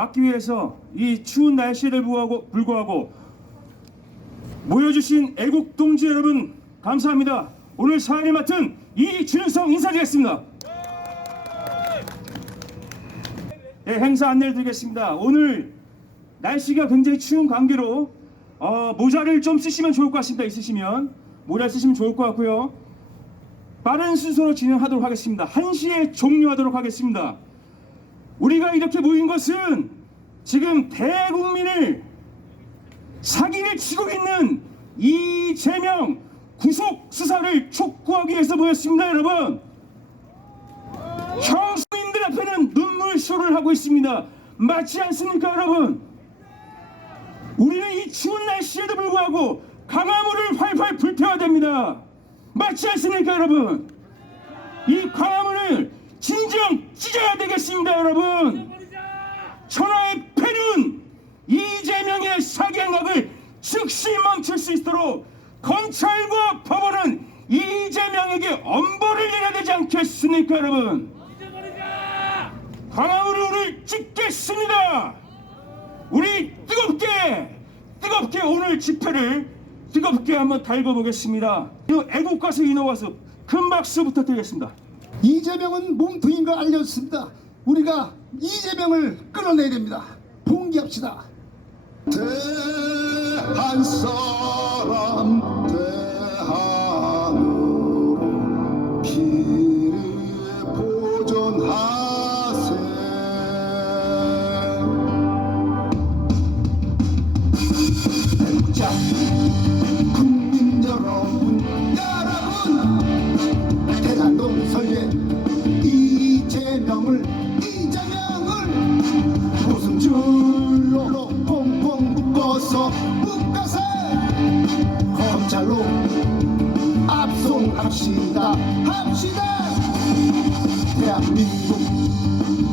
막기 위해서 이 추운 날씨에도 불구하고 모여주신 애국 동지 여러분 감사합니다. 오늘 사회를 맡은 이준성 인사드리겠습니다. 네, 행사 안내를 드리겠습니다. 오늘 날씨가 굉장히 추운 관계로 모자를 좀 쓰시면 좋을 것 같습니다. 있으시면 모자 쓰시면 좋을 것 같고요. 빠른 순서로 진행하도록 하겠습니다. 1시에 종료하도록 하겠습니다. 우리가 이렇게 모인 것은 지금 대국민을 사기를 치고 있는 이재명 구속 수사를 촉구하기 위해서 모였습니다. 여러분, 형수님들 앞에는 눈물쇼를 하고 있습니다. 맞지 않습니까? 여러분, 우리는 이 추운 날씨에도 불구하고 광화문을 활활 불태워야 됩니다. 맞지 않습니까? 여러분, 이 광화문을 진정 찢어야 되겠습니다. 여러분, 천하의 패륜 이재명의 사기 행각을 즉시 멈출 수 있도록 검찰과 법원은 이재명에게 엄벌을 내려야 되지 않겠습니까? 여러분, 광화문을 오늘 찍겠습니다. 우리 뜨겁게 오늘 집회를 뜨겁게 한번 달궈 보겠습니다. 애국가수 인호가수 큰 박수 부탁드리겠습니다. 이재명은 몸통인 걸 알려줬습니다. 우리가 이재명을 끌어내야 됩니다. 봉기합시다. 대한 사람 대한으로 길을 보존하세. 애국자 국민 여러분, 대장동 설계 이재명을 무슨 줄로 꽁꽁 묶어서 검찰로 압송합시다. 대한민국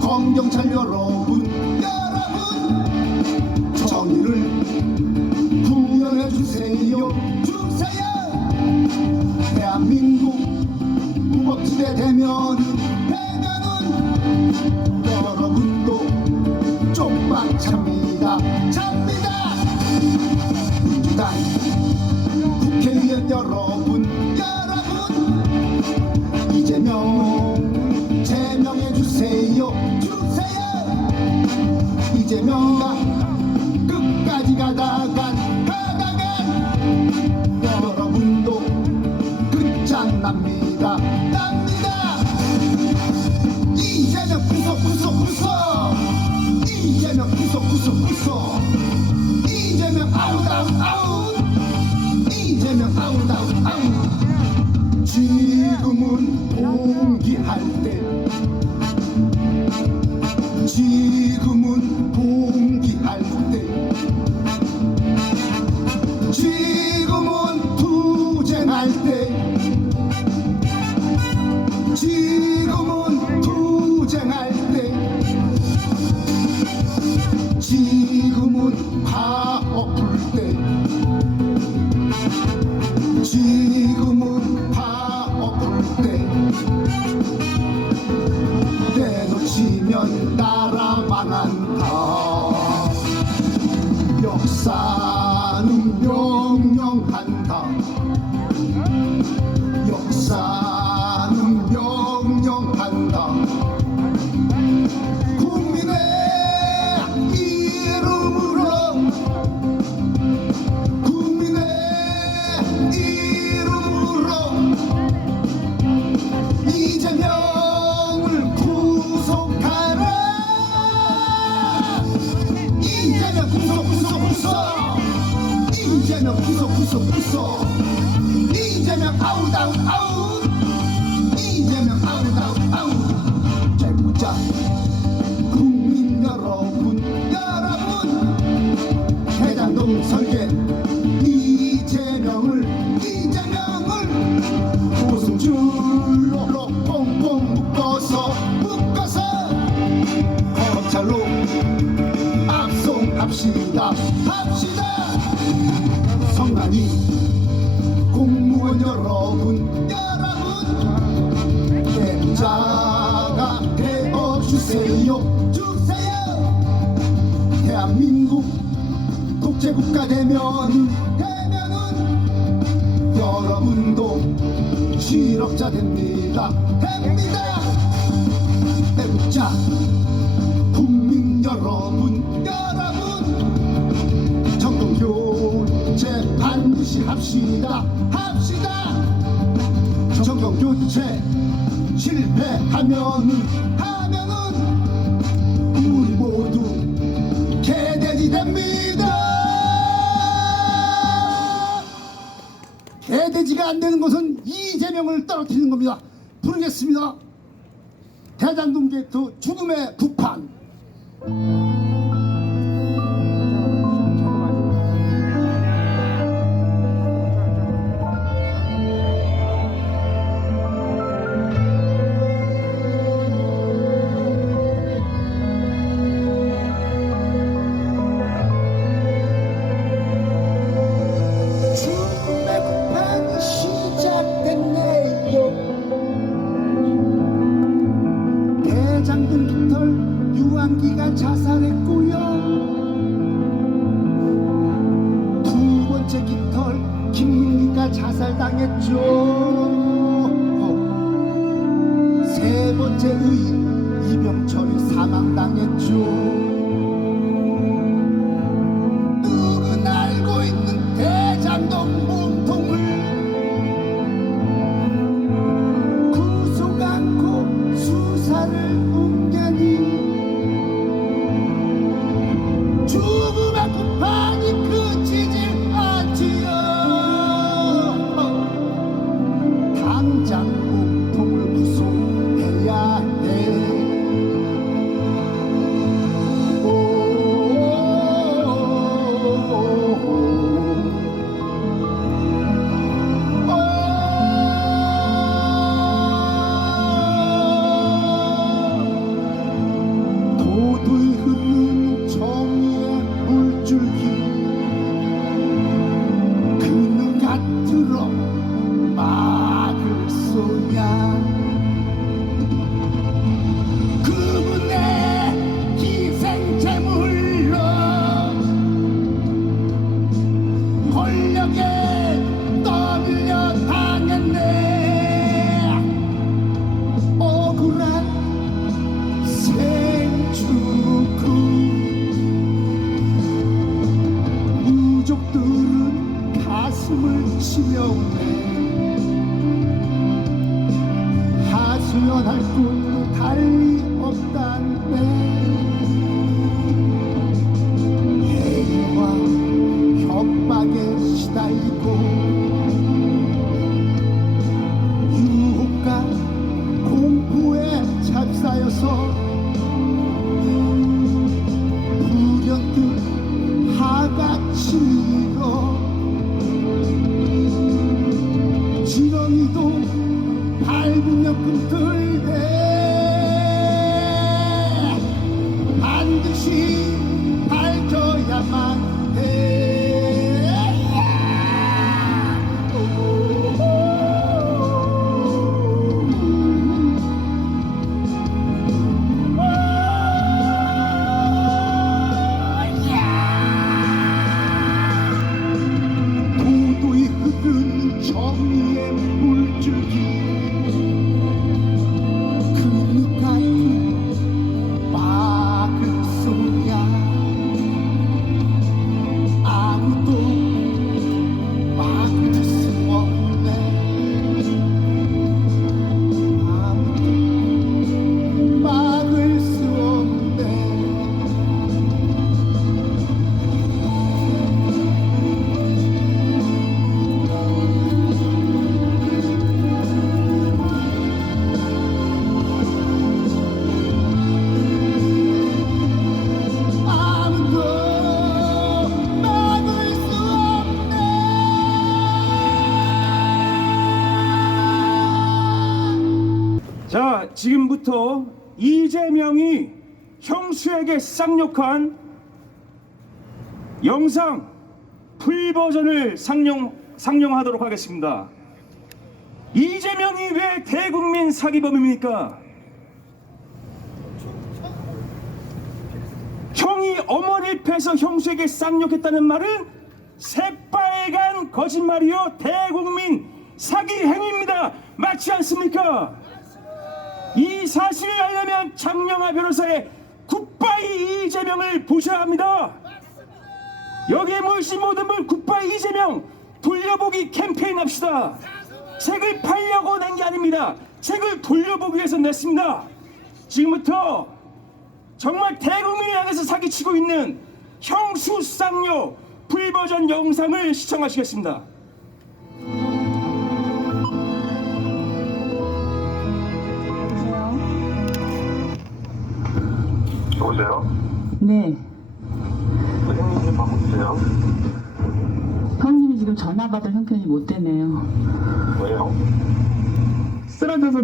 검경찰 여러분, 정의를 구현해 주세요. 대한민국 무법지대 되면은 여러분도 쪽박 찹니다. 민주당 국회의원 여러분, 이재명 제명해 주세요. 이재명과 끝까지 가다간 여러분도 끝장납니다. 이재명 구속. 이재명 구속. 이재명 아웃. 이재명 아웃. 지금은 봉기할 때. 지금은 봉기할 때. 지금은 투쟁할 때. 지금은 투쟁할 때. 지금은 파업 풀 때. 지금은 파업 풀 때. 내놓치면 나라만 한다. 역사는 명령한다. 역사는 명령한다. 국민의 이름으로 이재명을 구속하라. 이재명 구속. 이재명 구속. 이재명 아웃. 이재명 아웃. 잘못자 국민 여러분, 대장동 설계 이재명을 무슨 줄로 꽁꽁 묶어서 검찰로 압송합시다. 성난이 공무원 여러분, 자 독재국가 되면은 여러분도 실업자 됩니다. 애국자 국민 여러분 정경교체 반드시 합시다. 정경교체 실패하면은 우리 모두 개돼지 됩니다. 개돼지가 안 되는 것은 이재명을 떨어뜨리는 겁니다. 부르겠습니다. 대장동 게이트 죽음의 북판. 죽음의 북판이 시작됐네요. 대장동 깃털 유한기가 자살했고요. 두 번째 깃털 김민기가 자살당했죠. 세 번째 의인 이병철이 사망당했죠. 누군 알고 있는 대장동 몸통을 구속 않고 수사를 옮겨니 죽음의 구판이 그치질 않지요. 당장 몸통을 구속해야 해. 도도히 흐르는 정의의 물줄기 그는 갓들어 막을 쏘냐. 그분의 희생제물로 권력에 떠밀려 당했네. 억울한 생축구 무족들은 가슴을 치려오네. 하소연할 곳도 달리 없단데 해이와 협박에 시달리고 유혹과 공포에 휩싸여서 불현듯 하가치러 지렁이도 밟으며 꿈틀대 반드시 밝혀야만 해. 도도히 흐르는 정의의 물줄기 그 같은 막을 쏘냐. 아무도 막을 수 없네. 아무도 막을 수 없네. 아무도 막을 수 없네. 자, 지금부터 이재명이 형수에게 쌍욕한 영상 풀 버전을 상영하도록 하겠습니다. 이재명이 왜 대국민 사기범입니까? 형이 어머니를 패서 형수에게 쌍욕했다는 말은 새빨간 거짓말이요 대국민 사기 행위입니다. 맞지 않습니까? 이 사실을 알려면 장영하 변호사의 굿바이 이재명을 보셔야 합니다. 여기에 모이신 모든 분 굿바이 이재명 돌려보기 캠페인 합시다. 책을 팔려고 낸 게 아닙니다. 책을 돌려보기 위해서 냈습니다. 지금부터 정말 대국민을 향해서 사기치고 있는 형수 쌍욕 풀버전 영상을 시청하시겠습니다. 여보세요? 네, 형님 좀 바꾸세요. 형님이 지금 전화 받을 형편이 못 되네요. 왜요? 쓰러져서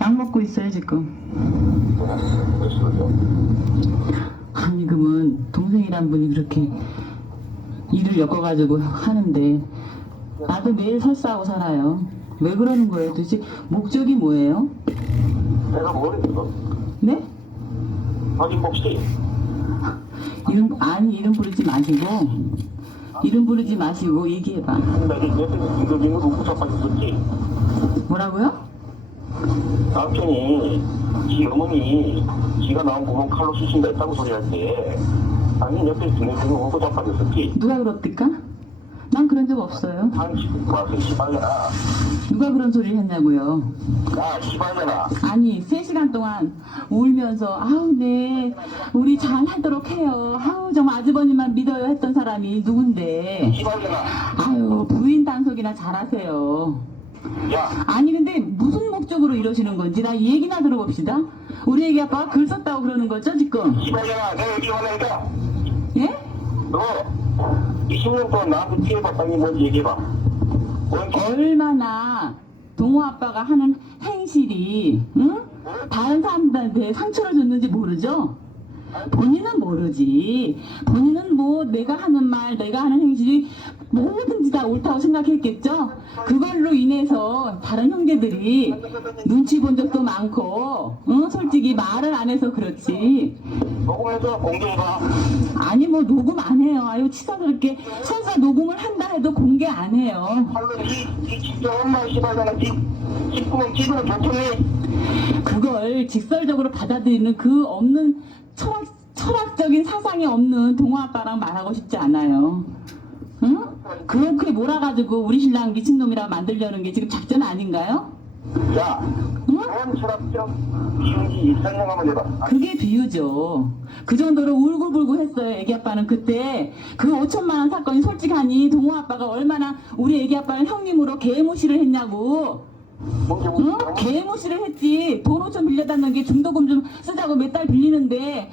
약 먹고 있어요 지금. 왜 쓰러져? 아니 그러면 동생이란 분이 그렇게 일을 엮어가지고 하는데 나도 매일 설사하고 살아요. 왜 그러는 거예요? 도대체 목적이 뭐예요? 내가 모르겠어. 네? 아니 혹시 이름 부르지 마시고 얘기해봐. 내가 옆에 김도진을 웃고 자빠졌었지? 뭐라고요? 남편이 지 어머니 지가 나온 부분 칼로 쑤신다 했다고 소리 할 때 아니 옆에 김도진을 웃고 자빠졌었지? 누가 그럽니까? 난 그런 적 없어요. 한 시국 와서 시발려나 누가 그런 소리를 했냐고요? 나 시발려나 아니 3시간 동안 울면서 아우 네 우리 잘 하도록 해요 아우 정말 아주버님만 믿어요 했던 사람이 누군데. 시발려나 아유 부인 단속이나 잘하세요. 야 아니 근데 무슨 목적으로 이러시는 건지 나 이 얘기나 들어봅시다. 우리 애기 아빠가 글 썼다고 그러는 거죠 지금? 시발려나 내가 여기 와내니까 예? 너 20년 동안 나한테 피해봤다니 뭔지 얘기해봐. 얼마나 동호 아빠가 하는 행실이 응? 다른 사람들한테 상처를 줬는지 모르죠? 본인은 모르지. 본인은 뭐 내가 하는 말, 내가 하는 행실이 뭐든지 다 옳다고 생각했겠죠? 그걸로 인해서 다른 형제들이 눈치 본 적도 많고 솔직히 말을 안 해서 그렇지. 녹음해서 공개해봐. 아니 뭐 녹음 안 해요. 아유 치사스럽게 설사 녹음을 한다 해도 공개 안 해요. 물론 이 진짜 엄마 시발려나 집구멍 찌르면 좋겠니? 그걸 직설적으로 받아들이는 그 없는 철학적인 사상이 없는 동호 아빠랑 말하고 싶지 않아요. 응? 그렇게 몰아가지고 우리 신랑 미친놈이라 만들려는 게 지금 작전 아닌가요? 야, 응? 그런 철학적 비용이 설명하면 해봐. 그게 비유죠. 그 정도로 울고불고 했어요. 애기 아빠는 그때 그 5천만 원 사건이 솔직하니 동호 아빠가 얼마나 우리 애기 아빠를 형님으로 개무시를 했냐고. 응? 개무시를 했지. 돈 5천 빌려달라는 게 중도금 좀 쓰자고 몇 달 빌리는데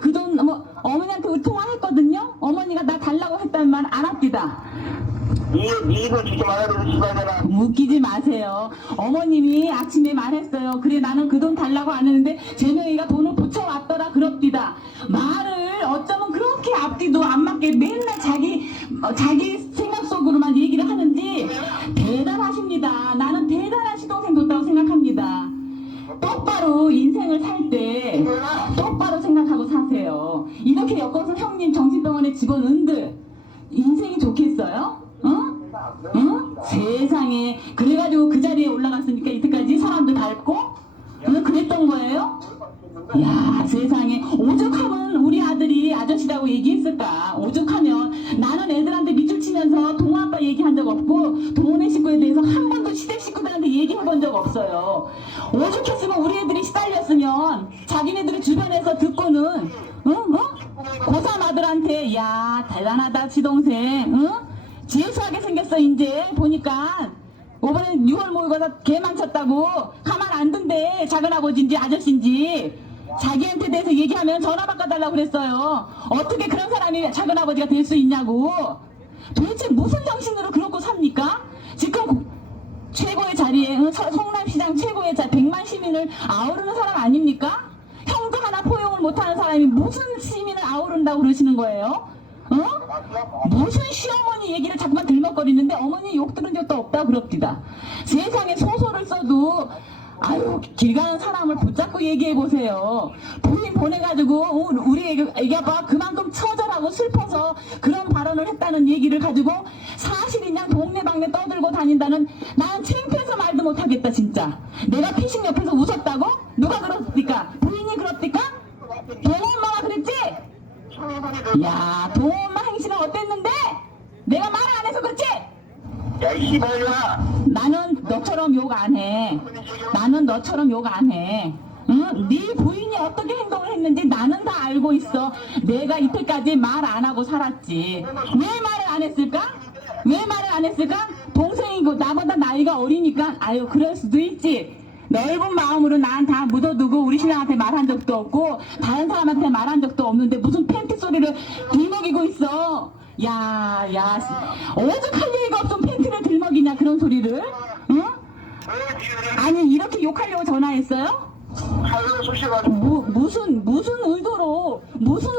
그 돈 뭐 어머니한테 통화했거든요. 어머니가 나 달라고 했다는 말 알았디다. 네 입을 주지 말아야 되는 시발려나. 웃기지 마세요. 어머님이 아침에 말했어요. 그래 나는 그 돈 달라고 안 했는데 재명이가 돈을 붙여왔더라 그럽디다. 말을 어쩌면 그렇게 앞뒤도 안 맞게 맨날 자기 생각 속으로만 얘기를 하는지 대단하십니다. 나는 대단한 시동생 뒀다고 생각합니다. 똑바로 인생을 살 때 똑바로 생각하고 사세요. 이렇게 엮어서 형님 정신병원에 집어넣은들 인생이 좋겠어요? 응? 응? 세상에 그래가지고 그 자리에 올라갔으니까 이때까지 사람들 밟고 응? 그랬던 거예요? 야 세상에 오죽하면 우리 아들이 아저씨라고 얘기했을까. 오죽하면 나는 애들한테 밑줄 치면서 동호 아빠 얘기한 적 없고 동호네 식구에 대해서 한 번도 시댁 식구들한테 얘기해 본 적 없어요. 오죽했으면 우리 애들이 시달렸으면 자기네들이 주변에서 듣고는 응? 고3 아들한테 야 대단하다 지동생 응? 지혜수하게 생겼어 이제 보니까 이번에 6월 모의고사 개망쳤다고 가만 안 둔대. 작은아버지인지 아저씨인지 자기한테 대해서 얘기하면 전화 바꿔달라고 그랬어요. 어떻게 그런 사람이 작은아버지가 될 수 있냐고. 도대체 무슨 정신으로 그러고 삽니까? 지금 최고의 자리에 성남시장 최고의 100만 시민을 아우르는 사람 아닙니까? 형도 하나 포용을 못하는 사람이 무슨 시민을 아우른다고 그러시는 거예요? 무슨 시어머니 얘기를 자꾸만 들먹거리는데 어머니 욕 들은 적도 없다 그럽디다. 세상에 소설을 써도 아유 길 가는 사람을 붙잡고 얘기해 보세요. 본인 보내가지고 우리 애기 아빠가 그만큼 처절하고 슬퍼서 그런 발언을 했다는 얘기를 가지고 사실이냐 동네방네 떠들고 다닌다는 나는 창피해서 말도 못하겠다 진짜. 내가 피식 옆에서 웃었다고? 누가 그렇습니까? 부인이 그렇습니까? 동엄마가 그랬지? 야 동엄마 행실은 어땠는데? 내가 말을 안 해서 그렇지? 야, 이 씨발년아! 나는 너처럼 욕 안 해. 나는 너처럼 욕 안 해. 응? 네 부인이 어떻게 행동을 했는지 나는 다 알고 있어. 내가 이때까지 말 안 하고 살았지. 왜 말을 안 했을까? 왜 말을 안 했을까? 동생이고 나보다 나이가 어리니까 아유 그럴 수도 있지. 넓은 마음으로 난 다 묻어두고 우리 신랑한테 말한 적도 없고 다른 사람한테 말한 적도 없는데 무슨 팬티 소리를 들먹이고 있어. 야, 오죽할 얘기가 없으면 팬티를 들먹이냐 그런 소리를? 응? 아니 이렇게 욕하려고 전화했어요? 칼로 쑤셔가지고. 무슨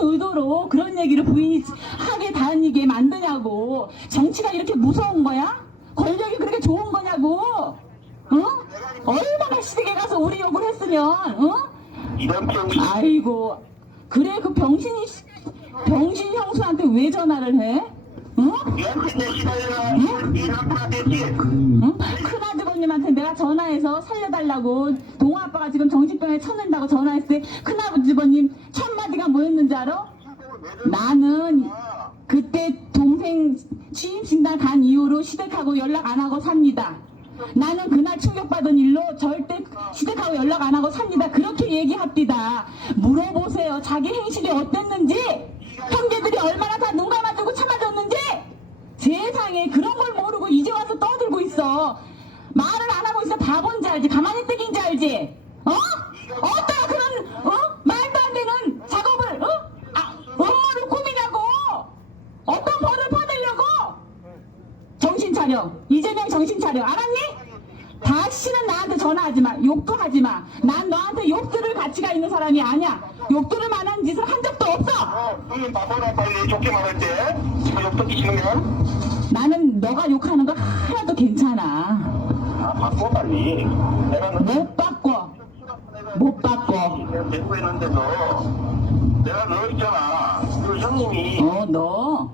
의도로 그런 얘기를 부인이 하게 다니게 만드냐고. 정치가 이렇게 무서운 거야? 권력이 그렇게 좋은 거냐고? 응? 얼마나 시댁에 가서 우리 욕을 했으면, 응? 이런 병신. 아이고, 그래 그 병신 형수한테 왜 전화를 해? 응? 얘한테 내 씨발년아! 네 남편한테 했지? 응? 큰아주버님한테 내가 전화해서 살려달라고 동아아빠가 지금 정신병에 쳐낸다고 전화했을 때 큰아주버님 첫 마디가 뭐였는지 알아? 나는 그때 동생 취임식날 간 이후로 시댁하고 연락 안 하고 삽니다. 나는 그날 충격받은 일로 절대 시댁하고 연락 안 하고 삽니다. 그렇게 얘기합디다. 물어보세요. 자기 행실이 어땠는지, 형제들이 얼마나 다 눈 감아주고 참아줬는지. 세상에 그런 걸 모르고 이제 와서 떠들고 있어. 말을 안 하고 있어. 바본지 알지? 가만히 떼긴지 알지? 어떤 그런 말도 안 되는 작업을 음모를 꾸미냐고. 어떤 벌을 받으려고. 정신 차려. 이재명 정신 차려. 알았니? 다시는 나한테 전화하지 마. 욕도 하지 마. 난 너한테 욕 들을 가치가 있는 사람이 아니야. 욕 들을 만한 짓을 한 적도 없어. 형님 봐봐라 빨리 좋게 말할 때. 욕 듣기 싫으면. 나는 너가 욕하는 거 하나도 괜찮아. 아, 바꿔 빨리. 내가 못 바꿔. 못 바꿔. 대구 했는데도 내가 너 있잖아. 그 형님이 너.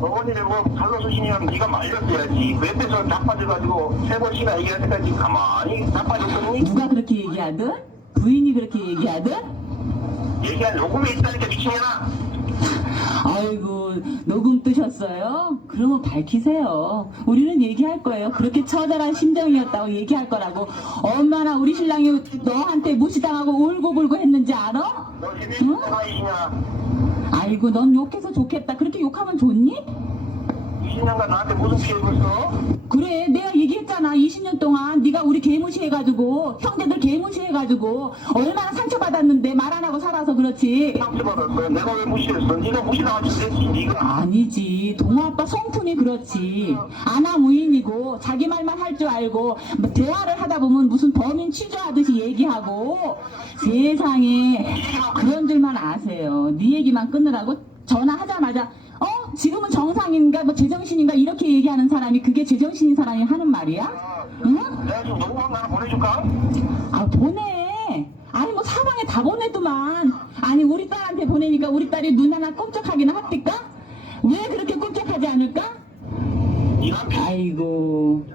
어머니를 뭐 칼로 쑤시면 네가 말렸어야지. 그 옆에서 자빠져가지고 세 번씩이나 얘기할 때까지 가만히 자빠졌더니 누가 그렇게 얘기하든? 부인이 그렇게 얘기하든? 얘기한 녹음이 있다니까 미친년아. 아이고 녹음 뜨셨어요? 그러면 밝히세요. 우리는 얘기할 거예요. 그렇게 처절한 심정이었다고 얘기할 거라고. 얼마나 우리 신랑이 너한테 무시당하고 울고불고 했는지 알아? 너 지금 나이시냐? 아이고 넌 욕해서 좋겠다. 그렇게 욕하면 좋니? 20년간 나한테 무슨 피해 입었어? 그래 내가 얘기했잖아. 20년 동안 네가 우리 개무시해가지고 형제들 개무시해가지고 얼마나 상처받았는데 말 안 하고 살아서 그렇지. 상처받았어. 내가 왜 무시했어? 네가 무시당하지 그랬지 네가. 아니지. 동아아빠 성품이 그렇지. 아나무인이고 자기 말만 할 줄 알고 뭐 대화를 하다 보면 무슨 범인 취조하듯이 얘기하고. 세상에 그런 줄만 아세요. 네 얘기만 끊으라고 전화하자마자 지금은 정상인가 뭐 제정신인가 이렇게 얘기하는 사람이 그게 제정신인 사람이 하는 말이야? 응? 내가 지금 녹음한 거 하나 보내줄까? 아 보내. 아니 뭐 사방에 다 보내더만. 아니 우리 딸한테 보내니까 우리 딸이 눈 하나 꼼짝하기는 합니까? 왜 그렇게 꼼짝하지 않을까? 이 남편 아이고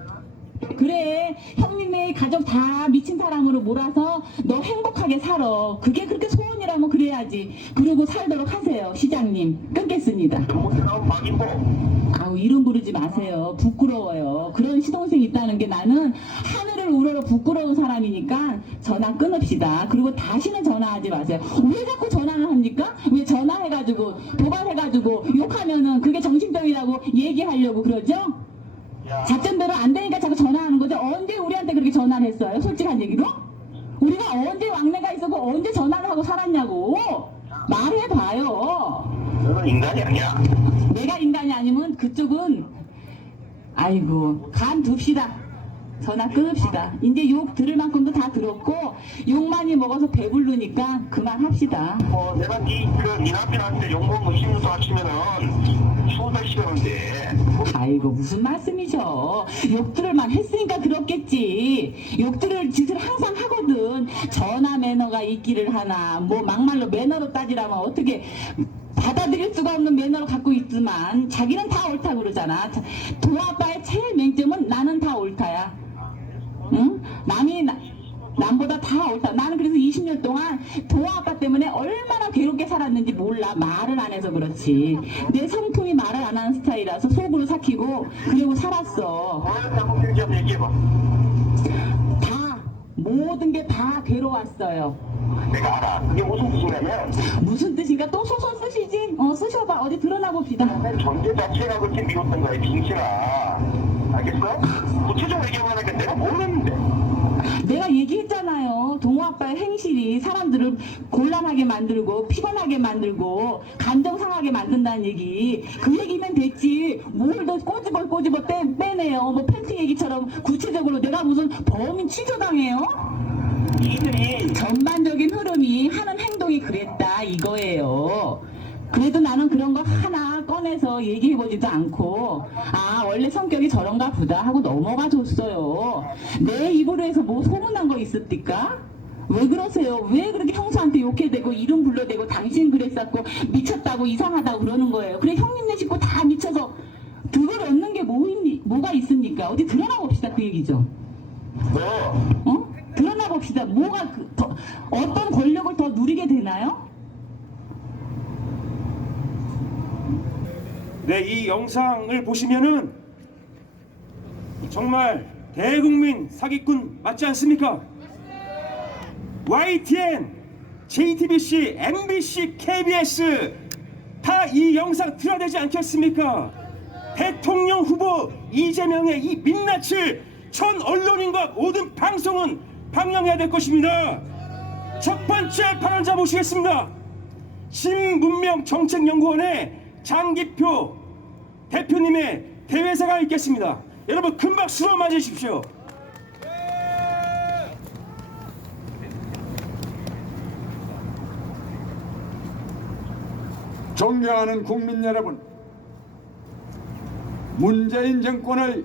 그래 형님네 가족 다 미친 사람으로 몰아서 너 행복하게 살아. 그게 그렇게 소원이라면 그래야지. 그러고 살도록 하세요. 시장님 끊겠습니다. 못해 나온 막인보. 아우 이름 부르지 마세요. 부끄러워요. 그런 시동생이 있다는 게 나는 하늘을 우러러 부끄러운 사람이니까 전화 끊읍시다. 그리고 다시는 전화하지 마세요. 왜 자꾸 전화를 합니까? 왜 전화해가지고 도발해가지고 욕하면은 그게 정신병이라고 얘기하려고 그러죠? 작전대로 안 되니까 자꾸 전화하는 거죠. 언제 우리한테 그렇게 전화를 했어요? 솔직한 얘기로? 우리가 언제 왕래가 있었고 언제 전화를 하고 살았냐고. 말해봐요. 너는 인간이 아니야. 내가 인간이 아니면 그쪽은 아이고 간 둡시다. 전화 끊읍시다. 이제 욕 들을 만큼도 다 그렇고 욕 많이 먹어서 배부르니까 그만합시다. 내가 네 남편한테 욕먹은 거 10년 동안 치면은 20살씩 하는데. 아이고 무슨 말씀이셔. 욕들을만 했으니까 그렇겠지. 욕들을 짓을 항상 하거든. 전화 매너가 있기를 하나 뭐 막말로 매너로 따지라면 어떻게 받아들일 수가 없는 매너를 갖고 있지만 자기는 다 옳다 그러잖아. 도아빠의 제일 맹점은 나는 다 옳다야. 응? 남보다 다 옳다. 나는 그래서 20년 동안 도아빠 때문에 얼마나 괴롭게 살았는지 몰라. 말을 안 해서 그렇지. 내 성품이 말을 안 하는 스타일이라서 속으로 삭히고 그리고 살았어. 잘못된 점 얘기해봐. 다 모든 게 다 괴로웠어요. 내가 알아. 그게 무슨 뜻이냐면 무슨 뜻인가? 또 소설 쓰시지? 쓰셔봐. 어디 드러나 봅시다. 존재 자체가 그렇게 미웠던 거야, 빙신아. 알겠어? 구체적으로 얘기해보니까 내가 모르는데. 내가 얘기했잖아요. 동호 아빠의 행실이 사람들을 곤란하게 만들고 피곤하게 만들고 감정 상하게 만든다는 얘기. 그 얘기면 됐지. 뭘 더 꼬집어 빼내요. 뭐 팬티 얘기처럼 구체적으로 내가 무슨 범인 취조당해요? 니들이 전반적인 흐름이 하는 행동이 그랬다 이거예요. 그래도 나는 그런 거 하나 꺼내서 얘기해보지도 않고 아 원래 성격이 저런가 보다 하고 넘어가 줬어요. 내 입으로 해서 뭐 소문난 거 있습니까? 왜 그러세요? 왜 그렇게 형수한테 욕해대고 이름 불러대고 당신 그랬었고 미쳤다고 이상하다고 그러는 거예요. 그래 형님네 식구 다 미쳐서 그걸 얻는 게 뭐가 있습니까? 어디 드러나 봅시다 그 얘기죠. 너 드러나 봅시다. 뭐가 어떤 권력을 더 누리게 되나요? 네, 이 영상을 보시면은 정말 대국민 사기꾼 맞지 않습니까? YTN, JTBC, MBC, KBS 다 이 영상 틀어야 되지 않겠습니까? 대통령 후보 이재명의 이 민낯을 전 언론인과 모든 방송은 방영해야 될 것입니다. 첫 번째 발언자 모시겠습니다. 신문명정책연구원의 장기표 대표님의 대회사가 있겠습니다. 여러분 큰 박수로 맞으십시오. 존경하는 국민 여러분, 문재인 정권의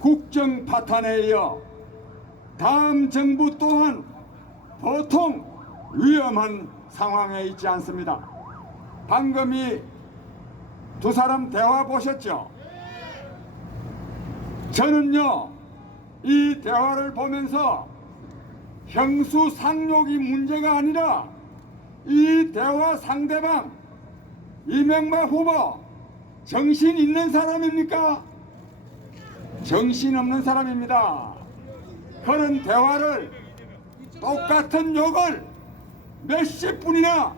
국정 파탄에 이어 다음 정부 또한 보통 위험한 상황에 있지 않습니다. 방금 이 두 사람 대화 보셨죠? 저는요, 이 대화를 보면서 형수상욕이 문제가 아니라 이 대화 상대방 이명박 후보 정신 있는 사람입니까? 정신 없는 사람입니다. 그런 대화를 똑같은 욕을 몇십 분이나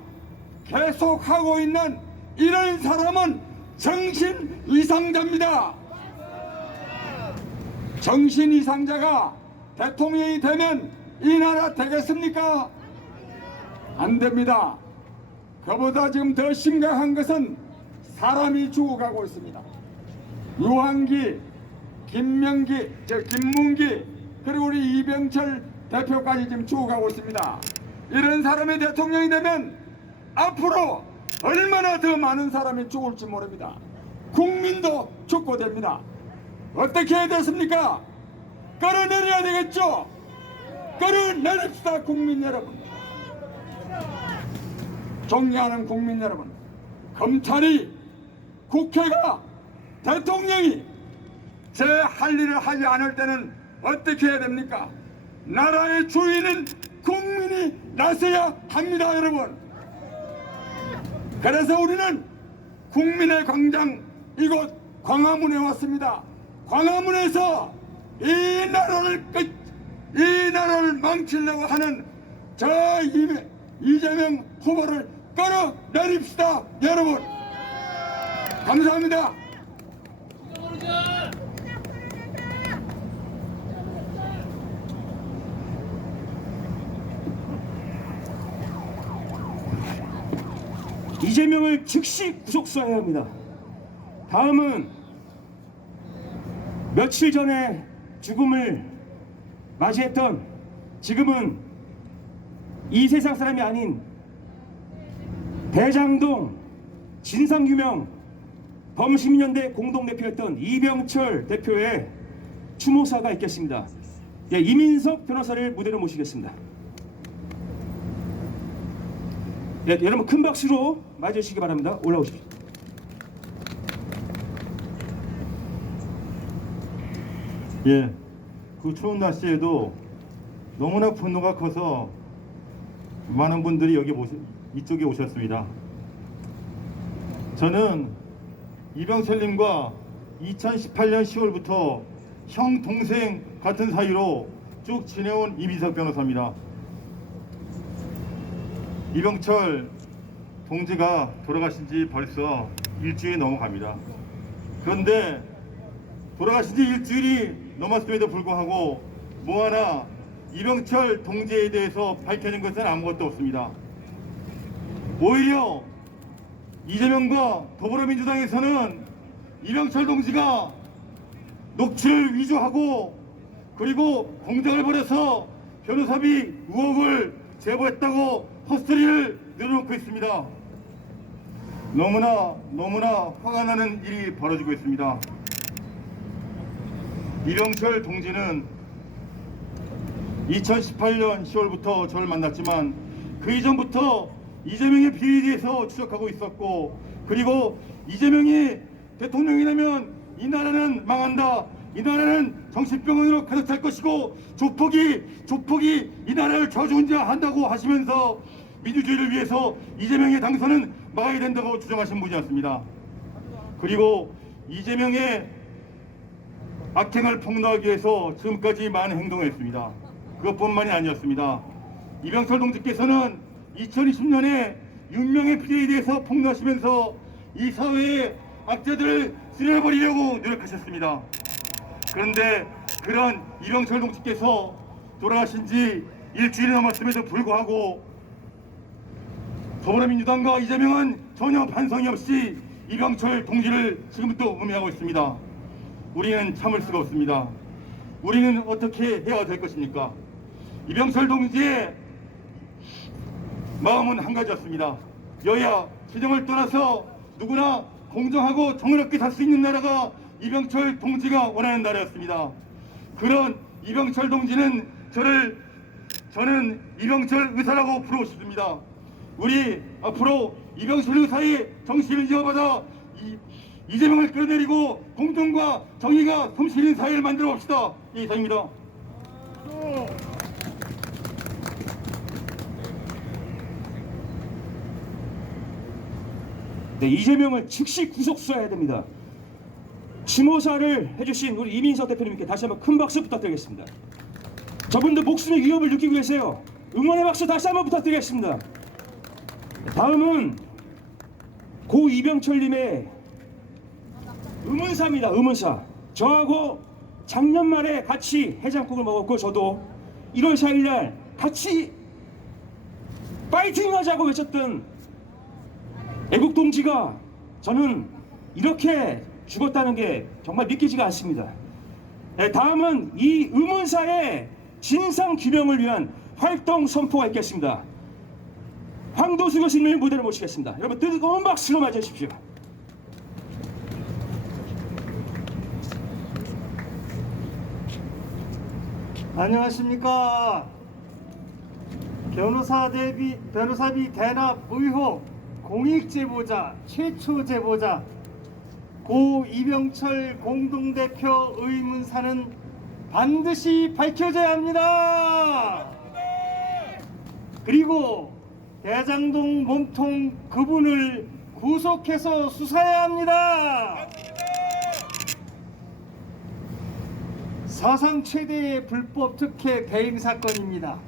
계속하고 있는 이런 사람은 정신 이상자입니다. 정신 이상자가 대통령이 되면 이 나라 되겠습니까? 안 됩니다. 그보다 지금 더 심각한 것은 사람이 죽어가고 있습니다. 유한기, 김문기, 그리고 우리 이병철 대표까지 지금 죽어가고 있습니다. 이런 사람이 대통령이 되면 앞으로 얼마나 더 많은 사람이 죽을지 모릅니다. 국민도 죽고 됩니다. 어떻게 해야 됐습니까? 끌어내려야 되겠죠? 끌어내립시다, 국민 여러분. 존경하는 국민 여러분, 검찰이, 국회가, 대통령이 제 할 일을 하지 않을 때는 어떻게 해야 됩니까? 나라의 주인은 국민이 나서야 합니다, 여러분. 그래서 우리는 국민의 광장 이곳 광화문에 왔습니다. 광화문에서 이 나라를 망치려고 하는 저 이재명 후보를 끌어내립시다, 여러분. 감사합니다. 이재명을 즉시 구속수사해야 합니다. 다음은 며칠 전에 죽음을 맞이했던 지금은 이 세상 사람이 아닌 대장동 진상규명 범시민연대 공동대표였던 이병철 대표의 추모사가 있겠습니다. 예, 이민석 변호사를 무대로 모시겠습니다. 예, 여러분 큰 박수로 맞이해주시기 바랍니다. 올라오십시오. 예, 그 추운 날씨에도 너무나 분노가 커서 많은 분들이 이쪽에 오셨습니다. 저는 이병철님과 2018년 10월부터 형 동생 같은 사이로 쭉 지내온 이민석 변호사입니다. 이병철 동지가 돌아가신 지 벌써 일주일이 넘어갑니다. 그런데 돌아가신 지 일주일이 넘었음에도 불구하고 뭐 하나 이병철 동지에 대해서 밝혀진 것은 아무것도 없습니다. 오히려 이재명과 더불어민주당에서는 이병철 동지가 녹취를 위조하고 그리고 공작을 벌여서 변호사비 의혹을 제보했다고 헛소리를 늘어놓고 있습니다. 너무나 화가 나는 일이 벌어지고 있습니다. 이병철 동지는 2018년 10월부터 저를 만났지만 그 이전부터 이재명의 비리에 대해서 추적하고 있었고, 그리고 이재명이 대통령이 되면 이 나라는 망한다, 이 나라는 정신병원으로 가득 찰 것이고 조폭이 이 나라를 저주운전한다고 하시면서 민주주의를 위해서 이재명의 당선은 막아야 된다고 주장하신 분이었습니다. 그리고 이재명의 악행을 폭로하기 위해서 지금까지 많은 행동을 했습니다. 그것뿐만이 아니었습니다. 이병철 동지께서는 2020년에 윤명의 피해에 대해서 폭로하시면서 이 사회의 악자들을 쓸어버리려고 노력하셨습니다. 그런데 그런 이병철 동지께서 돌아가신 지 일주일이 넘었음에도 불구하고 더불어민주당과 이재명은 전혀 반성이 없이 이병철 동지를 지금부터 음해하고 있습니다. 우리는 참을 수가 없습니다. 우리는 어떻게 해야 될 것입니까? 이병철 동지의 마음은 한 가지였습니다. 여야 진영을 떠나서 누구나 공정하고 정의롭게 살 수 있는 나라가 이병철 동지가 원하는 나라였습니다. 그런 이병철 동지는 저는 이병철 의사라고 부르고 싶습니다. 우리 앞으로 이병철 의사의 정신을 이어받아 이재명을 끌어내리고 공정과 정의가 숨쉬는 사회를 만들어 봅시다. 이상입니다. 네, 이재명을 즉시 구속 수사해야 됩니다. 추모사를 해주신 우리 이민석 대표님께 다시 한번 큰 박수 부탁드리겠습니다. 저분들 목숨의 위협을 느끼고 계세요. 응원의 박수 다시 한번 부탁드리겠습니다. 다음은 고 이병철님의 의문사입니다. 의문사. 저하고 작년 말에 같이 해장국을 먹었고, 저도 1월 4일날 같이 파이팅 하자고 외쳤던 애국 동지가 저는 이렇게 죽었다는 게 정말 믿기지가 않습니다. 다음은 이 의문사의 진상 규명을 위한 활동 선포가 있겠습니다. 황도수 교수님을 무대로 모시겠습니다. 여러분 뜨거운 박수로 맞이해 주십시오. 안녕하십니까. 변호사비 대납 의혹 공익 제보자 최초 제보자 고 이병철 공동대표 의문사는 반드시 밝혀져야 합니다. 그리고 대장동 몸통 그분을 구속해서 수사해야 합니다. 사상 최대의 불법 특혜 배임 사건입니다.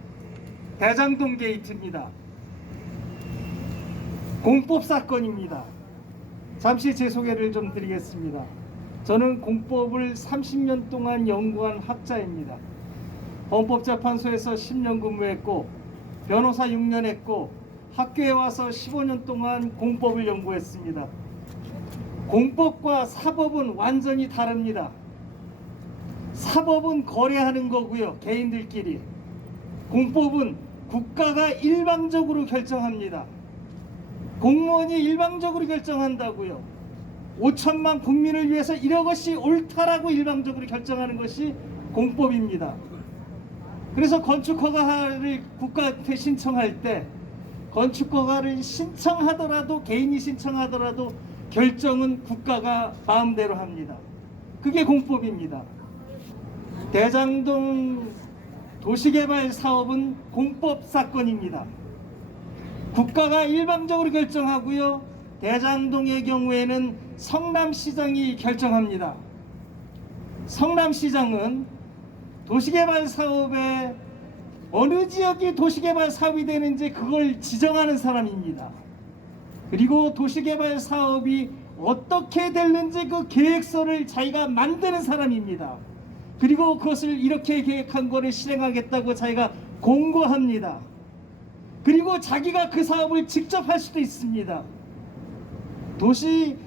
대장동 게이트입니다. 공법 사건입니다. 잠시 제 소개를 좀 드리겠습니다. 저는 공법을 30년 동안 연구한 학자입니다. 헌법재판소에서 10년 근무했고 변호사 6년 했고 학교에 와서 15년 동안 공법을 연구했습니다. 공법과 사법은 완전히 다릅니다. 사법은 거래하는 거고요, 개인들끼리. 공법은 국가가 일방적으로 결정합니다. 공무원이 일방적으로 결정한다고요. 5천만 국민을 위해서 이것이 옳다라고 일방적으로 결정하는 것이 공법입니다. 그래서 건축허가를 국가한테 신청할 때 건축허가를 신청하더라도 개인이 신청하더라도 결정은 국가가 마음대로 합니다. 그게 공법입니다. 대장동 도시개발 사업은 공법 사건입니다. 국가가 일방적으로 결정하고요. 대장동의 경우에는 성남시장이 결정합니다. 성남시장은 도시개발 사업에 어느 지역이 도시개발 사업이 되는지 그걸 지정하는 사람입니다. 그리고 도시개발 사업이 어떻게 되는지 그 계획서를 자기가 만드는 사람입니다. 그리고 그것을 이렇게 계획한 거를 실행하겠다고 자기가 공고합니다. 그리고 자기가 그 사업을 직접 할 수도 있습니다.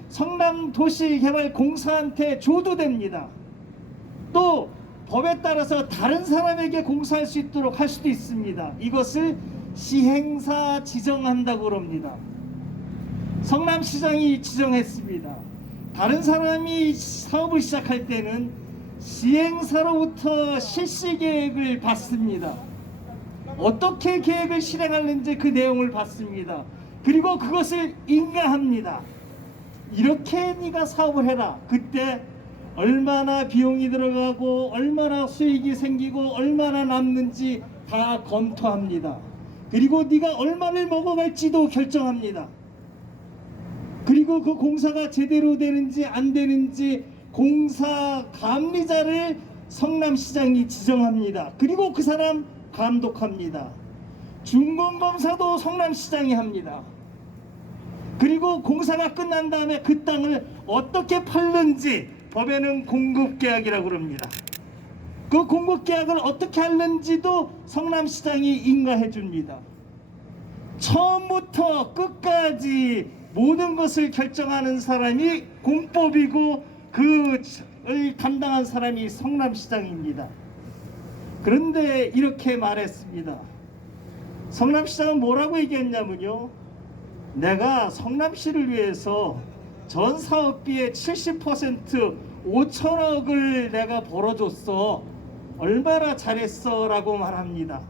성남도시개발공사한테 줘도 됩니다. 또 법에 따라서 다른 사람에게 공사할 수 있도록 할 수도 있습니다. 이것을 시행사 지정한다고 그럽니다. 성남시장이 지정했습니다. 다른 사람이 사업을 시작할 때는 시행사로부터 실시계획을 받습니다. 어떻게 계획을 실행하는지 그 내용을 받습니다. 그리고 그것을 인가합니다. 이렇게 네가 사업을 해라. 그때 얼마나 비용이 들어가고 얼마나 수익이 생기고 얼마나 남는지 다 검토합니다. 그리고 네가 얼마를 먹어갈지도 결정합니다. 그리고 그 공사가 제대로 되는지 안 되는지 공사 감리자를 성남시장이 지정합니다. 그리고 그 사람 감독합니다. 준공검사도 성남시장이 합니다. 그리고 공사가 끝난 다음에 그 땅을 어떻게 팔는지 법에는 공급계약이라고 합니다. 그 공급계약을 어떻게 하는지도 성남시장이 인가해 줍니다. 처음부터 끝까지 모든 것을 결정하는 사람이 공법이고 그를 담당한 사람이 성남시장입니다. 그런데 이렇게 말했습니다. 성남시장은 뭐라고 얘기했냐면요, 내가 성남시를 위해서 전 사업비의 70% 5천억을 내가 벌어줬어. 얼마나 잘했어 라고 말합니다.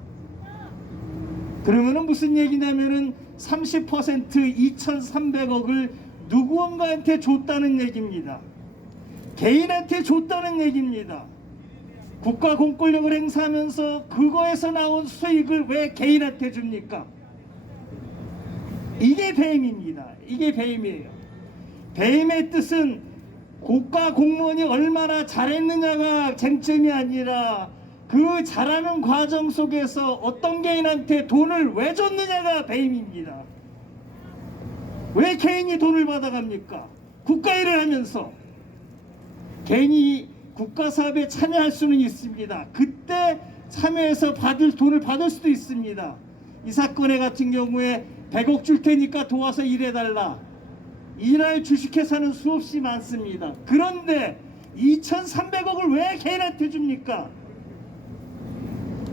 그러면은 무슨 얘기냐면은 30% 2,300억을 누구인가한테 줬다는 얘기입니다. 개인한테 줬다는 얘기입니다. 국가 공권력을 행사하면서 그거에서 나온 수익을 왜 개인한테 줍니까? 이게 배임입니다. 이게 배임이에요. 배임의 뜻은 국가 공무원이 얼마나 잘했느냐가 쟁점이 아니라 그 잘하는 과정 속에서 어떤 개인한테 돈을 왜 줬느냐가 배임입니다. 왜 개인이 돈을 받아갑니까? 국가 일을 하면서. 개인이 국가 사업에 참여할 수는 있습니다. 그때 참여해서 돈을 받을 수도 있습니다. 이 사건의 같은 경우에 100억 줄 테니까 도와서 일해달라. 일할 주식회사는 수없이 많습니다. 그런데 2,300억을 왜 개인한테 줍니까?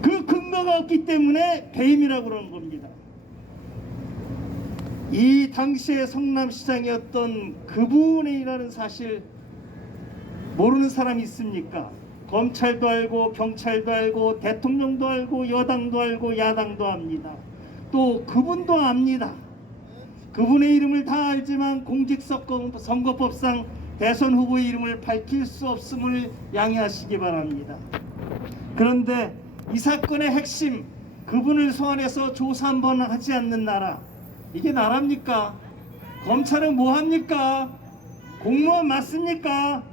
그 근거가 없기 때문에 배임이라고 그러는 겁니다. 이 당시에 성남시장이었던 그분이라는 사실 모르는 사람이 있습니까? 검찰도 알고 경찰도 알고 대통령도 알고 여당도 알고 야당도 압니다. 또 그분도 압니다. 그분의 이름을 다 알지만 공직선거법상 대선 후보의 이름을 밝힐 수 없음을 양해하시기 바랍니다. 그런데 이 사건의 핵심, 그분을 소환해서 조사 한번 하지 않는 나라, 이게 나라입니까? 검찰은 뭐합니까? 공무원 맞습니까?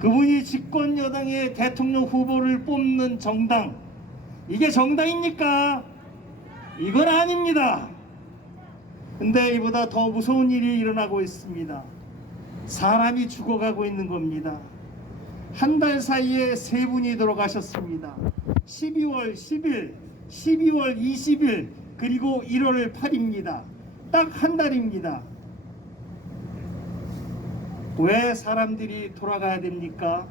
그분이 집권 여당의 대통령 후보를 뽑는 정당, 이게 정당입니까? 이건 아닙니다. 근데 이보다 더 무서운 일이 일어나고 있습니다. 사람이 죽어가고 있는 겁니다. 한 달 사이에 3분이 돌아가셨습니다. 12월 10일, 12월 20일, 그리고 1월 8일입니다. 딱 한 달입니다. 왜 사람들이 돌아가야 됩니까?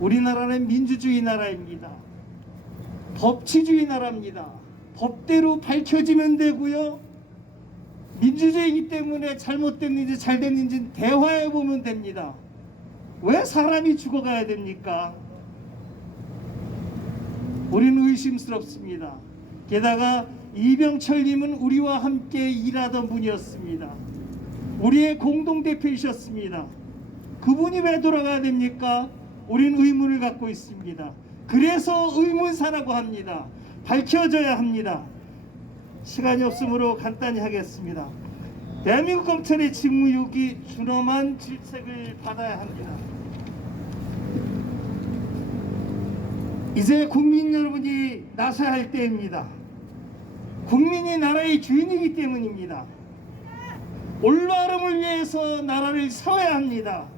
우리나라는 민주주의 나라입니다. 법치주의 나라입니다. 법대로 밝혀지면 되고요. 민주주의이기 때문에 잘못됐는지 잘 됐는지 대화해 보면 됩니다. 왜 사람이 죽어가야 됩니까? 우리는 의심스럽습니다. 게다가 이병철님은 우리와 함께 일하던 분이었습니다. 우리의 공동대표이셨습니다. 그분이 왜 돌아가야 됩니까? 우리는 의문을 갖고 있습니다. 그래서 의문사라고 합니다. 밝혀져야 합니다. 시간이 없으므로 간단히 하겠습니다. 대한민국 검찰의 직무유기 준엄한 질책을 받아야 합니다. 이제 국민 여러분이 나서야 할 때입니다. 국민이 나라의 주인이기 때문입니다. 올바름을 위해서 나라를 세워야 합니다.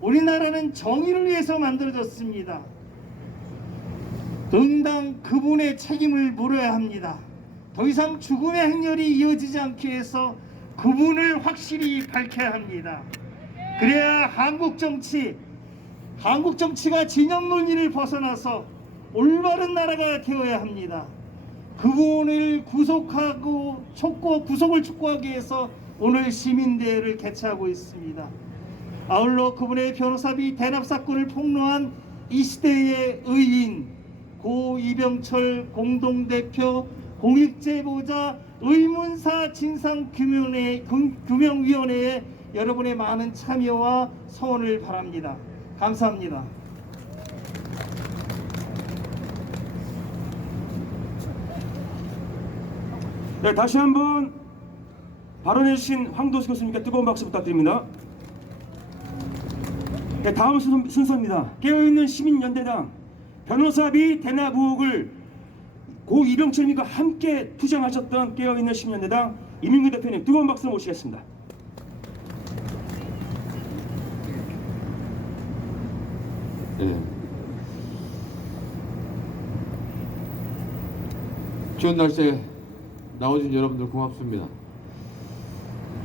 우리나라는 정의를 위해서 만들어졌습니다. 응당 그분의 책임을 물어야 합니다. 더 이상 죽음의 행렬이 이어지지 않게 해서 그분을 확실히 밝혀야 합니다. 그래야 한국 정치가 진영 논리를 벗어나서 올바른 나라가 되어야 합니다. 그분을 구속을 촉구하기 위해서 오늘 시민대회를 개최하고 있습니다. 아울러 그분의 변호사비 대납 사건을 폭로한 이 시대의 의인 고 이병철 공동대표 공익제보자 의문사 진상규명위원회에 여러분의 많은 참여와 성원을 바랍니다. 감사합니다. 네, 다시 한번 발언해주신 황도수 교수님께 뜨거운 박수 부탁드립니다. 네, 다음 순서입니다. 깨어있는 시민연대당 변호사비 대납 의혹을 고 이병철님과 함께 투쟁하셨던 깨어있는 시민연대당 이민규 대표님 뜨거운 박수로 모시겠습니다. 네. 추운 날씨에 나오신 여러분들 고맙습니다.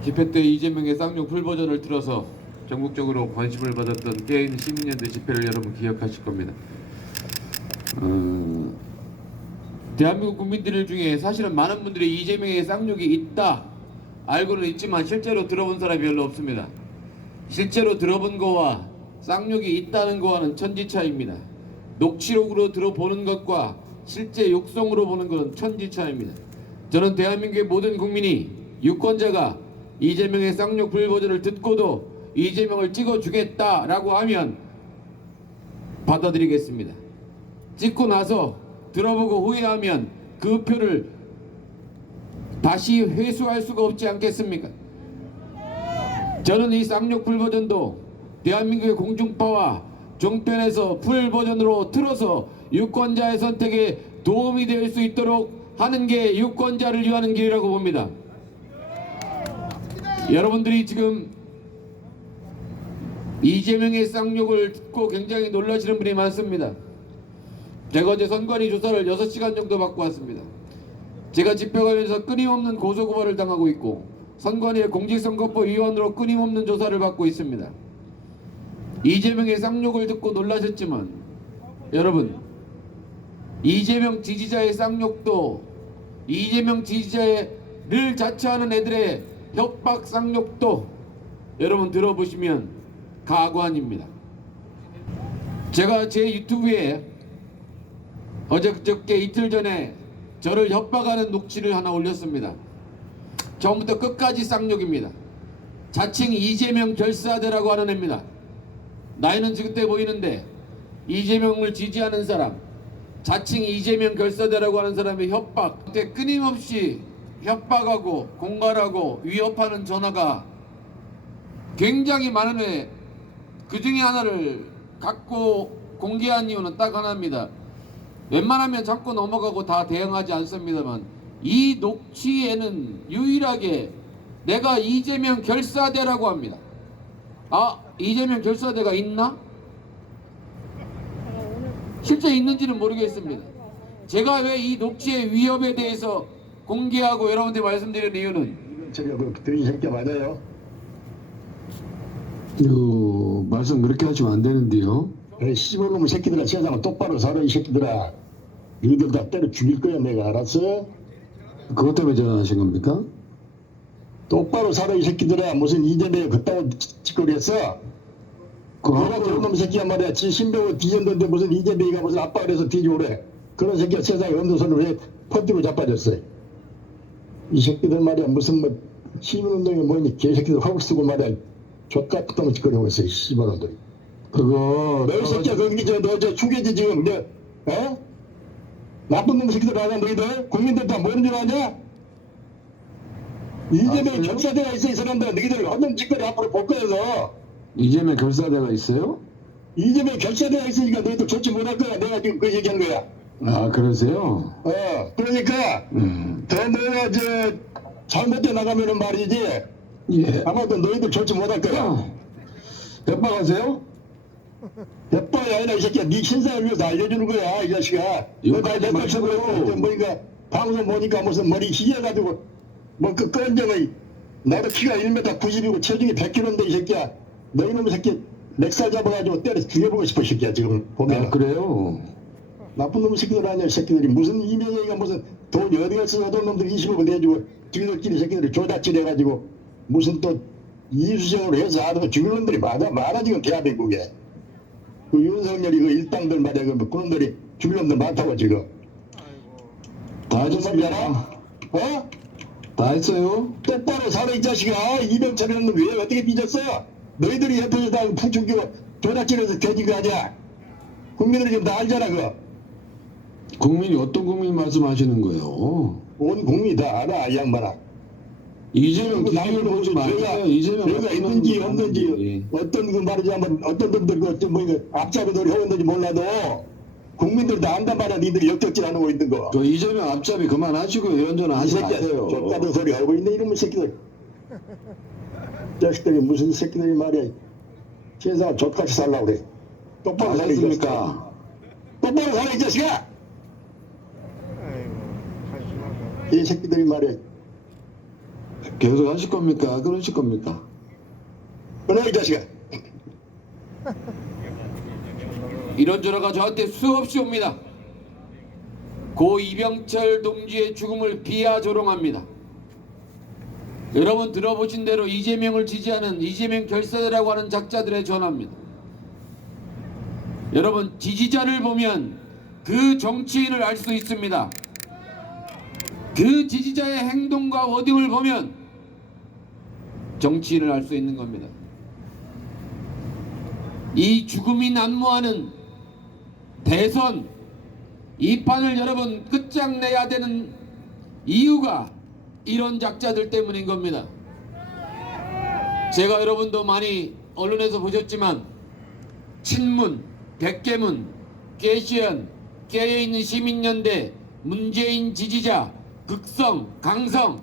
집회 때 이재명의 쌍욕 풀버전을 틀어서 전국적으로 관심을 받았던 깨어있는 시민연대 집회를 여러분 기억하실 겁니다. 대한민국 국민들 중에 사실은 많은 분들이 이재명의 쌍욕이 있다 알고는 있지만 실제로 들어본 사람이 별로 없습니다. 실제로 들어본 거와 쌍욕이 있다는 거와는 천지차이입니다. 녹취록으로 들어보는 것과 실제 욕성으로 보는 것은 천지차이입니다. 저는 대한민국의 모든 국민이 유권자가 이재명의 쌍욕 불버전을 듣고도 이재명을 찍어주겠다라고 하면 받아들이겠습니다. 찍고 나서 들어보고 후회하면 그 표를 다시 회수할 수가 없지 않겠습니까? 저는 이 쌍욕 풀버전도 대한민국의 공중파와 종편에서 풀버전으로 틀어서 유권자의 선택에 도움이 될 수 있도록 하는 게 유권자를 위하는 길이라고 봅니다. 여러분들이 지금 이재명의 쌍욕을 듣고 굉장히 놀라시는 분이 많습니다. 제가 어제 선관위 조사를 6시간 정도 받고 왔습니다. 제가 집회관에서 끊임없는 고소고발을 당하고 있고 선관위의 공직선거법 위반으로 끊임없는 조사를 받고 있습니다. 이재명의 쌍욕을 듣고 놀라셨지만 여러분, 이재명 지지자의 쌍욕도 이재명 지지자를 자처하는 애들의 협박 쌍욕도 여러분 들어보시면 가관입니다. 제가 제 유튜브에 어저께 이틀 전에 저를 협박하는 녹취를 하나 올렸습니다. 처음부터 끝까지 쌍욕입니다. 자칭 이재명 결사대라고 하는 애입니다. 나이는 그때 보이는데 이재명을 지지하는 사람, 자칭 이재명 결사대라고 하는 사람의 협박, 그때 끊임없이 협박하고 공갈하고 위협하는 전화가 굉장히 많은데 그 중에 하나를 갖고 공개한 이유는 딱 하나입니다. 웬만하면 잡고 넘어가고 다 대응하지 않습니다만 이 녹취에는 유일하게 내가 이재명 결사대라고 합니다. 아, 이재명 결사대가 있나? 실제 있는지는 모르겠습니다. 제가 왜 이 녹취의 위협에 대해서 공개하고 여러분들 말씀드리는 이유는 제가 그 돼지 새끼 맞아요? 말씀 그렇게 하시면 안 되는데요. 그래 씨발놈의 새끼들아, 세상을 똑바로 살아 이 새끼들아. 너희들 다 때려 죽일 거야 내가 알았어? 그것 때문에 전화하신 겁니까? 똑바로 살아 이 새끼들아. 무슨 이재명이 그따위 짓거리 했어? 내가 저런 놈 새끼야 말이야. 지 신병을 뒤졌는데 무슨 이재명이가 무슨 아빠 그래서 뒤져오래. 그런 새끼가 세상에 없는 소리를 왜 퍼뜨리고 자빠졌어. 이 새끼들 말이야 무슨 뭐 시민운동이 뭐니 개새끼들 하고 쓰고 말이야. 족같은 놈을 짓거리고 있어 이 씨발놈들이. 그거 너희 새끼야 거기 너저 추계지 지금 너 어? 나쁜 놈 새끼들 아냐 너희들? 국민들 다 뭐는 줄 아냐? 이재명이 결사대가 있어 이 사람들. 너희들 어떤 짓거리 앞으로 볼 거여서 이재명 결사대가 있어요? 이재명 결사대가 있으니까 너희들 좋지 못할 거야. 내가 지금 그 얘기한 거야. 아 그러세요? 그러니까 더 너희가 저 잘못돼 나가면은 말이지 예. 아마도 너희들 좋지 못할 거야. 협박하세요? 협박이 아니라 이 새끼야 네 신상을 위해서 알려주는 거야 이 자식아. 너가 내 것처럼 뭐니까 방송 보니까 무슨 머리 희해가지고 뭐그 건정의 나도 키가 1m 90이고 체중이 100kg인데 이 새끼야 너 이놈의 새끼 렉살 잡아가지고 때려 죽여보고 싶어 이 새끼야 지금 보면. 아 그래요? 나쁜 놈의 새끼들 아니야 이 새끼들이. 무슨 이명희가 무슨 돈이 어디 갔어. 어떤 놈들이 20억 내주고 지들끼리 새끼들이 조작질 해가지고 무슨 또 이수정으로 해서 하는 죽일 놈들이 많아 지금 대한민국에. 그 윤석열이 그 일당들 말이야 그 그놈들이 죽일 놈들 많다고 지금. 다 하셨습니까? 어? 다 했어요? 똑바로 살아 이 자식아. 이병철이라는 놈 왜 어떻게 삐졌어? 너희들이 옆에서 다 풍충기고 조작질해서 돼진 거 아니야. 국민들이 지금 다 알잖아 그거. 국민이 어떤 국민 말씀하시는 거예요? 온 국민이 다 알아 이 양반아. 이재명 기준을 보지 마세요. 이재명 내가 있는지 말씀은 없는지 어떤 그 말이지 한번 어떤 놈들 그뭐 앞잡이들이 해왔는지 몰라도 국민들 다 안단 말이야. 니들이 역적질 안 하고 있는 거. 그 이재명 앞잡이 그만하시고 연전은 이 하지 새끼야 마세요. 족같은 소리 하고 있네 이놈의 새끼들. 자식들이 무슨 새끼들이 말이야. 세상을 족같이 살라고 그래. 똑바로 살아 이 자식아. 아셨습니까? 똑바로 살아 이 자식아. 이 새끼들이 말이야. 계속 하실 겁니까? 그러실 겁니까? 그놈 이 자식아. 이런 전화가 저한테 수없이 옵니다. 고 이병철 동지의 죽음을 비하 조롱합니다. 여러분 들어보신 대로 이재명을 지지하는 이재명 결사대라고 하는 작자들의 전화입니다. 여러분 지지자를 보면 그 정치인을 알 수 있습니다. 그 지지자의 행동과 워딩을 보면 정치인을 알 수 있는 겁니다. 이 죽음이 난무하는 대선 이 판을 여러분 끝장내야 되는 이유가 이런 작자들 때문인 겁니다. 제가 여러분도 많이 언론에서 보셨지만 친문, 백계문, 깨시연, 깨어있는 시민연대, 문재인 지지자, 극성, 강성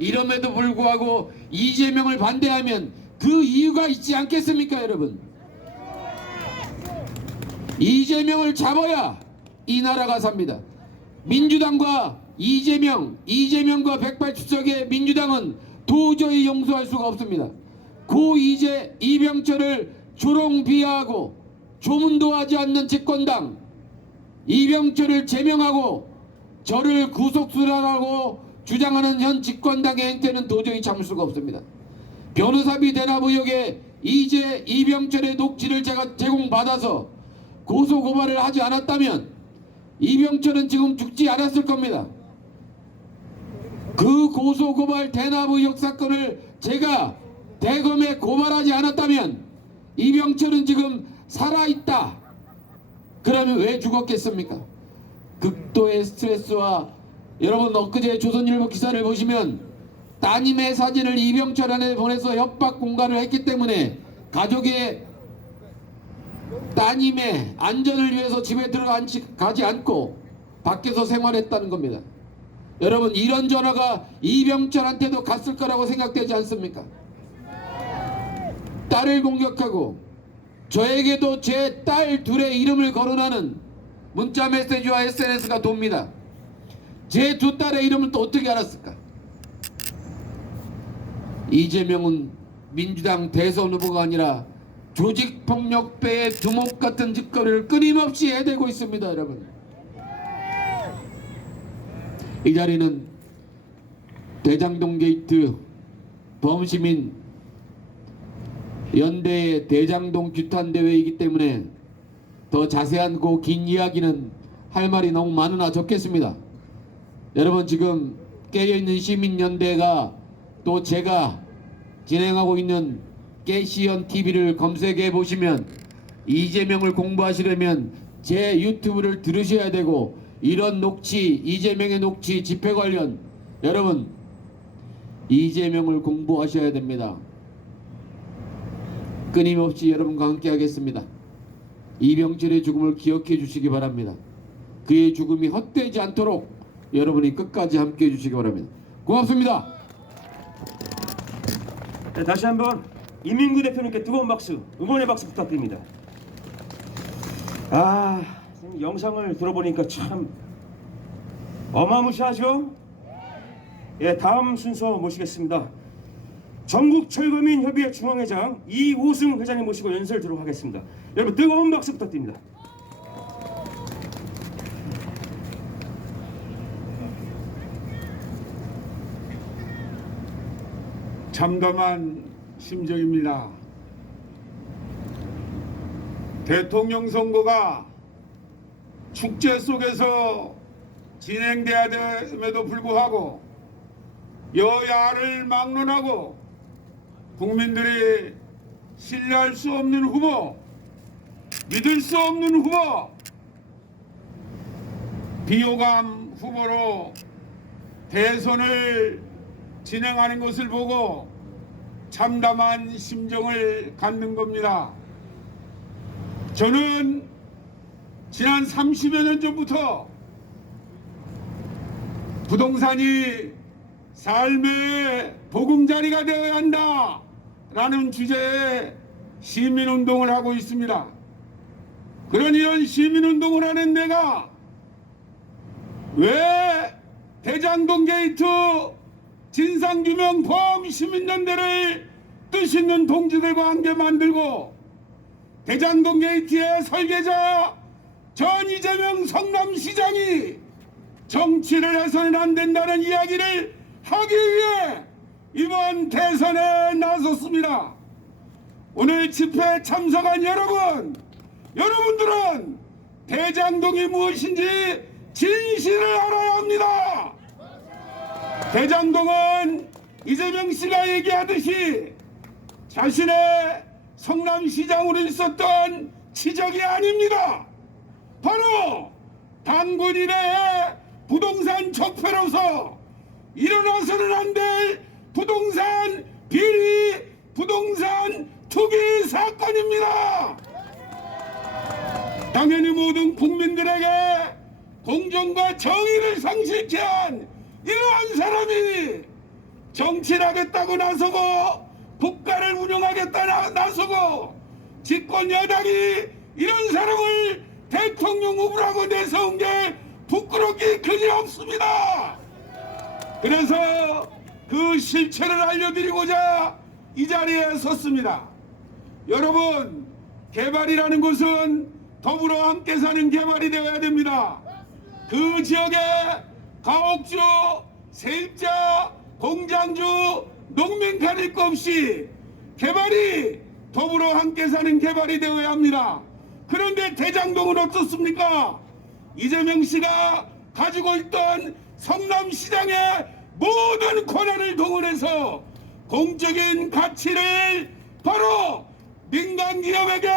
이럼에도 불구하고 이재명을 반대하면 그 이유가 있지 않겠습니까 여러분? 이재명을 잡아야 이 나라가 삽니다. 민주당과 이재명과 180석의 민주당은 도저히 용서할 수가 없습니다. 고 이병철을 조롱 비하하고 조문도 하지 않는 집권당, 이병철을 제명하고 저를 구속수사라고 주장하는 현 집권당의 행태는 도저히 참을 수가 없습니다. 변호사비 대납 의혹에 이병철의 녹취를 제가 제공받아서 고소고발을 하지 않았다면 이병철은 지금 죽지 않았을 겁니다. 그 고소고발 대납 의혹 사건을 제가 대검에 고발하지 않았다면 이병철은 지금 살아있다. 그러면 왜 죽었겠습니까? 극도의 스트레스와 여러분 엊그제 조선일보 기사를 보시면 따님의 사진을 이병철 안에 보내서 협박 공갈을 했기 때문에 가족의 따님의 안전을 위해서 집에 들어가지 않고 밖에서 생활했다는 겁니다. 여러분 이런 전화가 이병철한테도 갔을 거라고 생각되지 않습니까? 딸을 공격하고 저에게도 제 딸 둘의 이름을 거론하는 문자 메시지와 SNS가 돕니다. 제 두 딸의 이름을 또 어떻게 알았을까? 이재명은 민주당 대선 후보가 아니라 조직폭력배의 두목 같은 짓거리를 끊임없이 해대고 있습니다. 여러분 이 자리는 대장동 게이트 범시민 연대의 대장동 규탄 대회이기 때문에 더 자세한 긴 이야기는 할 말이 너무 많으나 적겠습니다. 여러분, 지금 깨어있는 시민연대가 또 제가 진행하고 있는 깨시연 TV를 검색해 보시면 이재명을 공부하시려면 제 유튜브를 들으셔야 되고, 이런 녹취, 이재명의 녹취 집회 관련, 여러분 이재명을 공부하셔야 됩니다. 끊임없이 여러분과 함께 하겠습니다. 이병철의 죽음을 기억해 주시기 바랍니다. 그의 죽음이 헛되지 않도록 여러분이 끝까지 함께 해 주시기 바랍니다. 고맙습니다. 네, 다시 한번 이민구 대표님께 뜨거운 박수, 응원의 박수 부탁드립니다. 영상을 들어보니까 참 어마무시하죠? 예, 다음 순서 모시겠습니다. 전국철거민협의회 중앙회장 이호승 회장님 모시고 연설 들어보도록 하겠습니다. 여러분 뜨거운 박수 부탁드립니다. 참담한 심정입니다. 대통령 선거가 축제 속에서 진행돼야 됨에도 불구하고 여야를 막론하고 국민들이 신뢰할 수 없는 후보, 믿을 수 없는 후보, 비호감 후보로 대선을 진행하는 것을 보고 참담한 심정을 갖는 겁니다. 저는 지난 30여 년 전부터 부동산이 삶의 보금자리가 되어야 한다 라는 주제의 시민운동을 하고 있습니다. 그런 이런 시민운동을 하는 내가 왜 대장동 게이트 진상규명 범시민연대를 뜻있는 동지들과 함께 만들고 대장동 게이트의 설계자 전 이재명 성남시장이 정치를 해서는 안 된다는 이야기를 하기 위해 이번 대선에 나섰습니다. 오늘 집회에 참석한 여러분들은 대장동이 무엇인지 진실을 알아야 합니다. 대장동은 이재명 씨가 얘기하듯이 자신의 성남시장으로 있었던 지적이 아닙니다. 바로 당군 이래의 부동산 적폐로서 일어나서는 안 될 부동산 비리, 부동산 투기 사건입니다. 당연히 모든 국민들에게 공정과 정의를 상실케 한 이러한 사람이 정치를 하겠다고 나서고 국가를 운영하겠다 나서고 집권 여당이 이런 사람을 대통령 후보라고 내세운 게 부끄럽기 그지없습니다. 그래서 그 실체를 알려드리고자 이 자리에 섰습니다. 여러분, 개발이라는 것은 더불어 함께 사는 개발이 되어야 됩니다. 그 지역에 가옥주, 세입자, 공장주, 농민 가릴 것 없이 개발이 더불어 함께 사는 개발이 되어야 합니다. 그런데 대장동은 어떻습니까? 이재명 씨가 가지고 있던 성남시장의 모든 권한을 동원해서 공적인 가치를 바로 민간 기업에게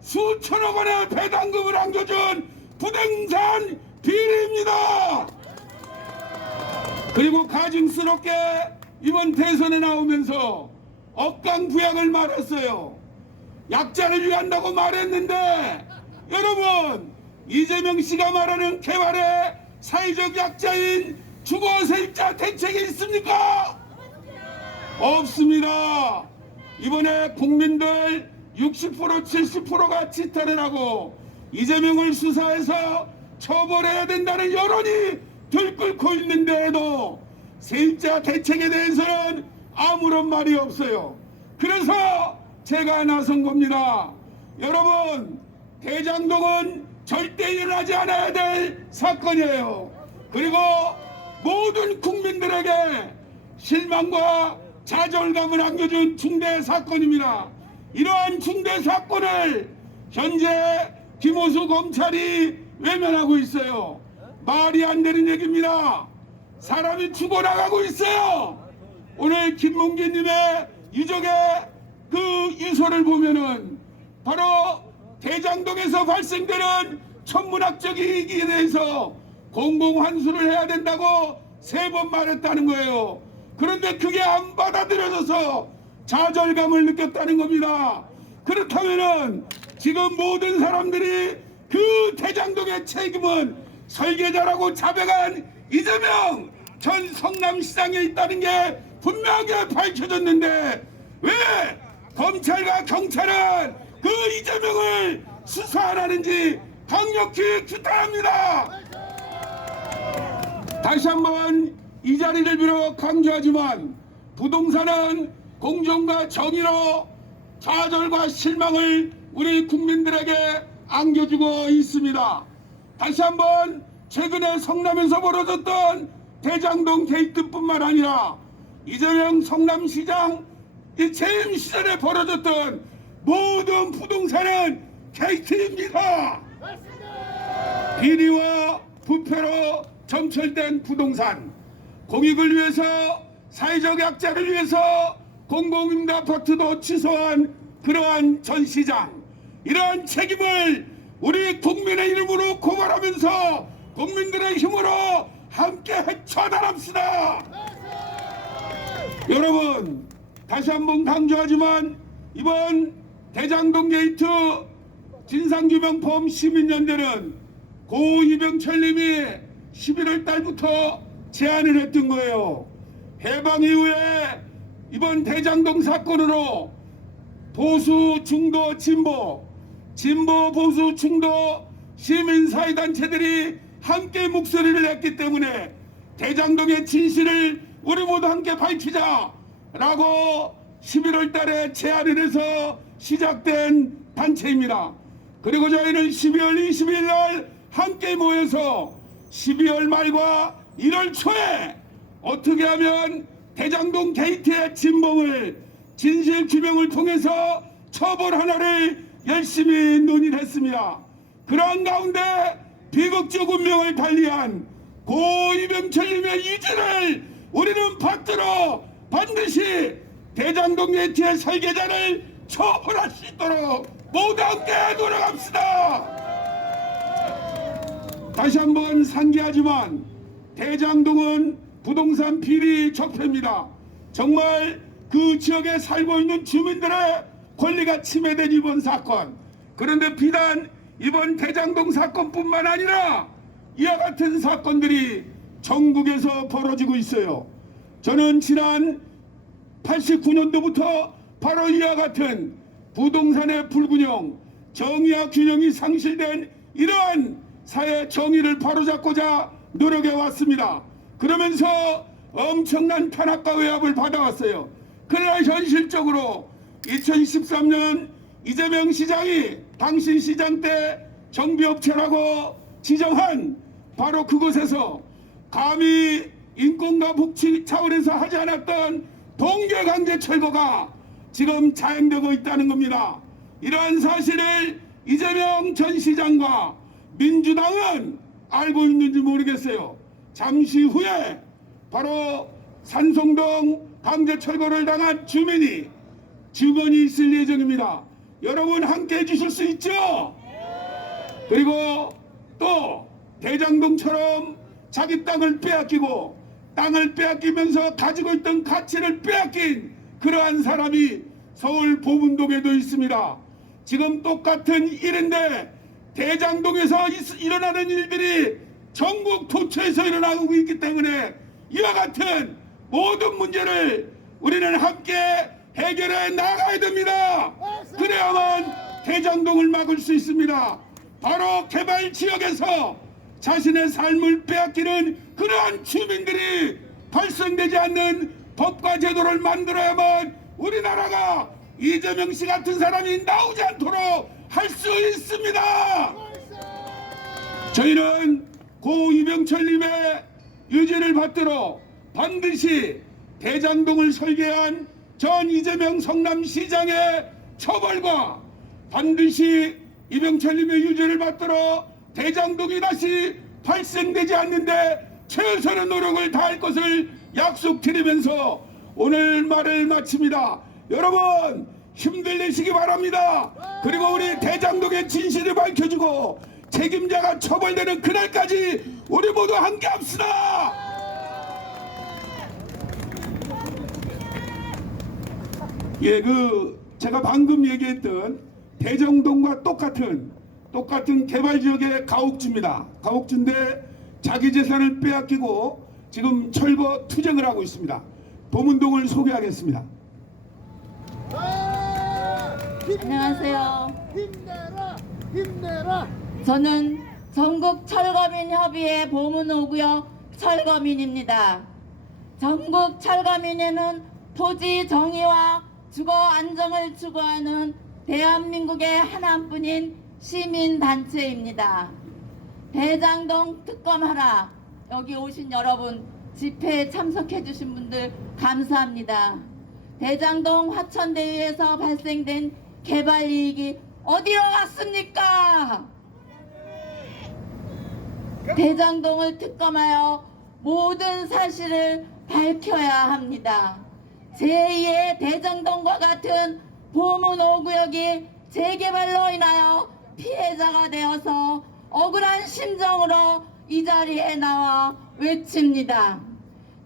수천억 원의 배당금을 안겨준 부동산 비리입니다. 그리고 가증스럽게 이번 대선에 나오면서 억강부약을 말했어요. 약자를 위한다고 말했는데 여러분, 이재명 씨가 말하는 개발의 사회적 약자인 주거세입자 대책이 있습니까? 없습니다. 이번에 국민들 60% 70%가 지탄을 하고 이재명을 수사해서 처벌해야 된다는 여론이 들끓고 있는데도 세입자 대책에 대해서는 아무런 말이 없어요. 그래서 제가 나선 겁니다. 여러분, 대장동은 절대 일어나지 않아야 될 사건이에요. 그리고 모든 국민들에게 실망과 좌절감을 안겨준 중대 사건입니다. 이러한 중대 사건을 현재 김호수 검찰이 외면하고 있어요. 말이 안 되는 얘기입니다. 사람이 죽어나가고 있어요. 오늘 김문기님의 유족의 그 유서를 보면은 바로 대장동에서 발생되는 천문학적 이익에 대해서 공공환수를 해야 된다고 3번 말했다는 거예요. 그런데 그게 안 받아들여져서 좌절감을 느꼈다는 겁니다. 그렇다면은 지금 모든 사람들이 그 대장동의 책임은 설계자라고 자백한 이재명 전 성남시장에 있다는 게 분명하게 밝혀졌는데 왜 검찰과 경찰은 그 이재명을 수사 안 하는지 강력히 규탄합니다. 다시 한번 이 자리를 빌어 강조하지만 부동산은 공정과 정의로 좌절과 실망을 우리 국민들에게 안겨주고 있습니다. 다시 한번 최근에 성남에서 벌어졌던 대장동 게이트뿐만 아니라 이재명 성남시장 재임 시절에 벌어졌던 모든 부동산은 게이트입니다. 비리와 부패로 점철된 부동산, 공익을 위해서 사회적 약자를 위해서 공공임대 아파트도 취소한 그러한 전 시장, 이러한 책임을 우리 국민의 이름으로 고발하면서 국민들의 힘으로 함께 처단합시다. 여러분, 다시 한번 강조하지만 이번 대장동 게이트 진상규명 포럼 시민연대는 고 이병철님이 11월 달부터 제안을 했던 거예요. 해방 이후에 이번 대장동 사건으로 보수, 중도, 진보, 보수, 중도 시민사회단체들이 함께 목소리를 냈기 때문에 대장동의 진실을 우리 모두 함께 밝히자라고 11월 달에 제안을 해서 시작된 단체입니다. 그리고 저희는 12월 20일 날 함께 모여서 12월 말과 1월 초에 어떻게 하면 대장동 게이트의 진범을 진실 규명을 통해서 처벌 하나를 열심히 논의를 했습니다. 그러한 가운데 비극적 운명을 달리한 고 이병철님의 의지를 우리는 받들어 반드시 대장동 게이트의 설계자를 처벌할 수 있도록 모두 함께 노력합시다. 다시 한번 상기하지만 대장동은 부동산 비리 적폐입니다. 정말 그 지역에 살고 있는 주민들의 권리가 침해된 이번 사건. 그런데 비단 이번 대장동 사건뿐만 아니라 이와 같은 사건들이 전국에서 벌어지고 있어요. 저는 지난 89년도부터 바로 이와 같은 부동산의 불균형, 정의와 균형이 상실된 이러한 사회 정의를 바로잡고자 노력해 왔습니다. 그러면서 엄청난 탄압과 외압을 받아왔어요. 그러나 현실적으로 2013년 이재명 시장이 당신 시장 때 정비업체라고 지정한 바로 그곳에서 감히 인권과 복지 차원에서 하지 않았던 동계강제 철거가 지금 자행되고 있다는 겁니다. 이러한 사실을 이재명 전 시장과 민주당은 알고 있는지 모르겠어요. 잠시 후에 바로 산송동 강제 철거를 당한 주민이 증언이 있을 예정입니다. 여러분 함께 해주실 수 있죠? 그리고 또 대장동처럼 자기 땅을 빼앗기고 땅을 빼앗기면서 가지고 있던 가치를 빼앗긴 그러한 사람이 서울 보문동에도 있습니다. 지금 똑같은 일인데 대장동에서 일어나는 일들이 전국 도처에서 일어나고 있기 때문에 이와 같은 모든 문제를 우리는 함께 해결해 나가야 됩니다. 그래야만 대장동을 막을 수 있습니다. 바로 개발 지역에서 자신의 삶을 빼앗기는 그러한 주민들이 발생되지 않는 법과 제도를 만들어야만 우리나라가 이재명 씨 같은 사람이 나오지 않도록 할 수 있습니다. 저희는 고 이병철님의 유죄를 받도록 반드시 대장동을 설계한 전 이재명 성남시장의 처벌과 반드시 이병철님의 유죄를 받도록 대장동이 다시 발생되지 않는데 최선의 노력을 다할 것을 약속드리면서 오늘 말을 마칩니다. 여러분 힘들 내시기 바랍니다. 그리고 우리 대장동의 진실을 밝혀주고 책임자가 처벌되는 그날까지 우리 모두 함께 합시다. 예, 제가 방금 얘기했던 대장동과 똑같은 개발 지역의 가옥주입니다. 가옥주인데 자기 재산을 빼앗기고 지금 철거 투쟁을 하고 있습니다. 도문동을 소개하겠습니다. 안녕하세요. 힘내라, 힘내라. 저는 전국 철거민 협의회 보문 5구역 철거민입니다. 전국 철거민회는 토지 정의와 주거 안정을 추구하는 대한민국의 하나뿐인 시민단체입니다. 대장동 특검하라. 여기 오신 여러분, 집회에 참석해 주신 분들 감사합니다. 대장동 화천대유에서 발생된 개발 이익이 어디로 갔습니까? 대장동을 특검하여 모든 사실을 밝혀야 합니다. 제2의 대장동과 같은 보문 5구역이 재개발로 인하여 피해자가 되어서 억울한 심정으로 이 자리에 나와 외칩니다.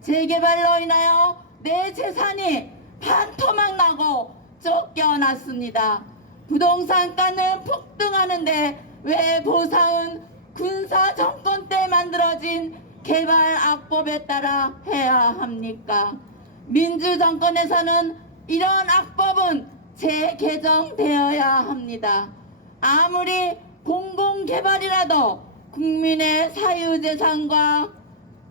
재개발로 인하여 내 재산이 반토막 나고 쫓겨났습니다. 부동산가는 폭등하는데 왜 보상은 군사 정권 때 만들어진 개발 악법에 따라 해야 합니까? 민주정권에서는 이런 악법은 재개정되어야 합니다. 아무리 공공개발이라도 국민의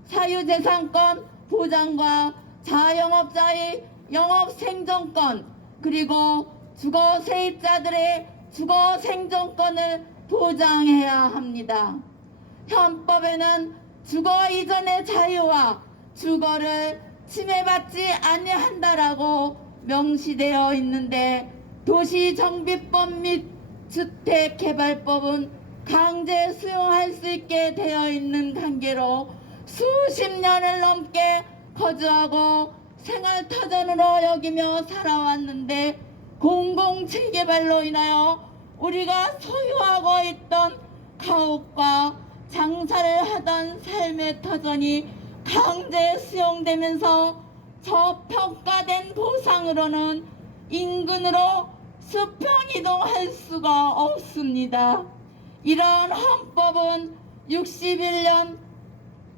사유재산권 보장과 자영업자의 영업생존권 그리고 주거세입자들의 주거생존권을 보장해야 합니다. 헌법에는 주거 이전의 자유와 주거를 침해받지 아니한다라고 명시되어 있는데 도시정비법 및 주택개발법은 강제 수용할 수 있게 되어 있는 관계로 수십 년을 넘게 거주하고 생활터전으로 여기며 살아왔는데 공공재개발로 인하여 우리가 소유하고 있던 가옥과 장사를 하던 삶의 터전이 강제 수용되면서 저평가된 보상으로는 인근으로 수평 이동할 수가 없습니다. 이런 헌법은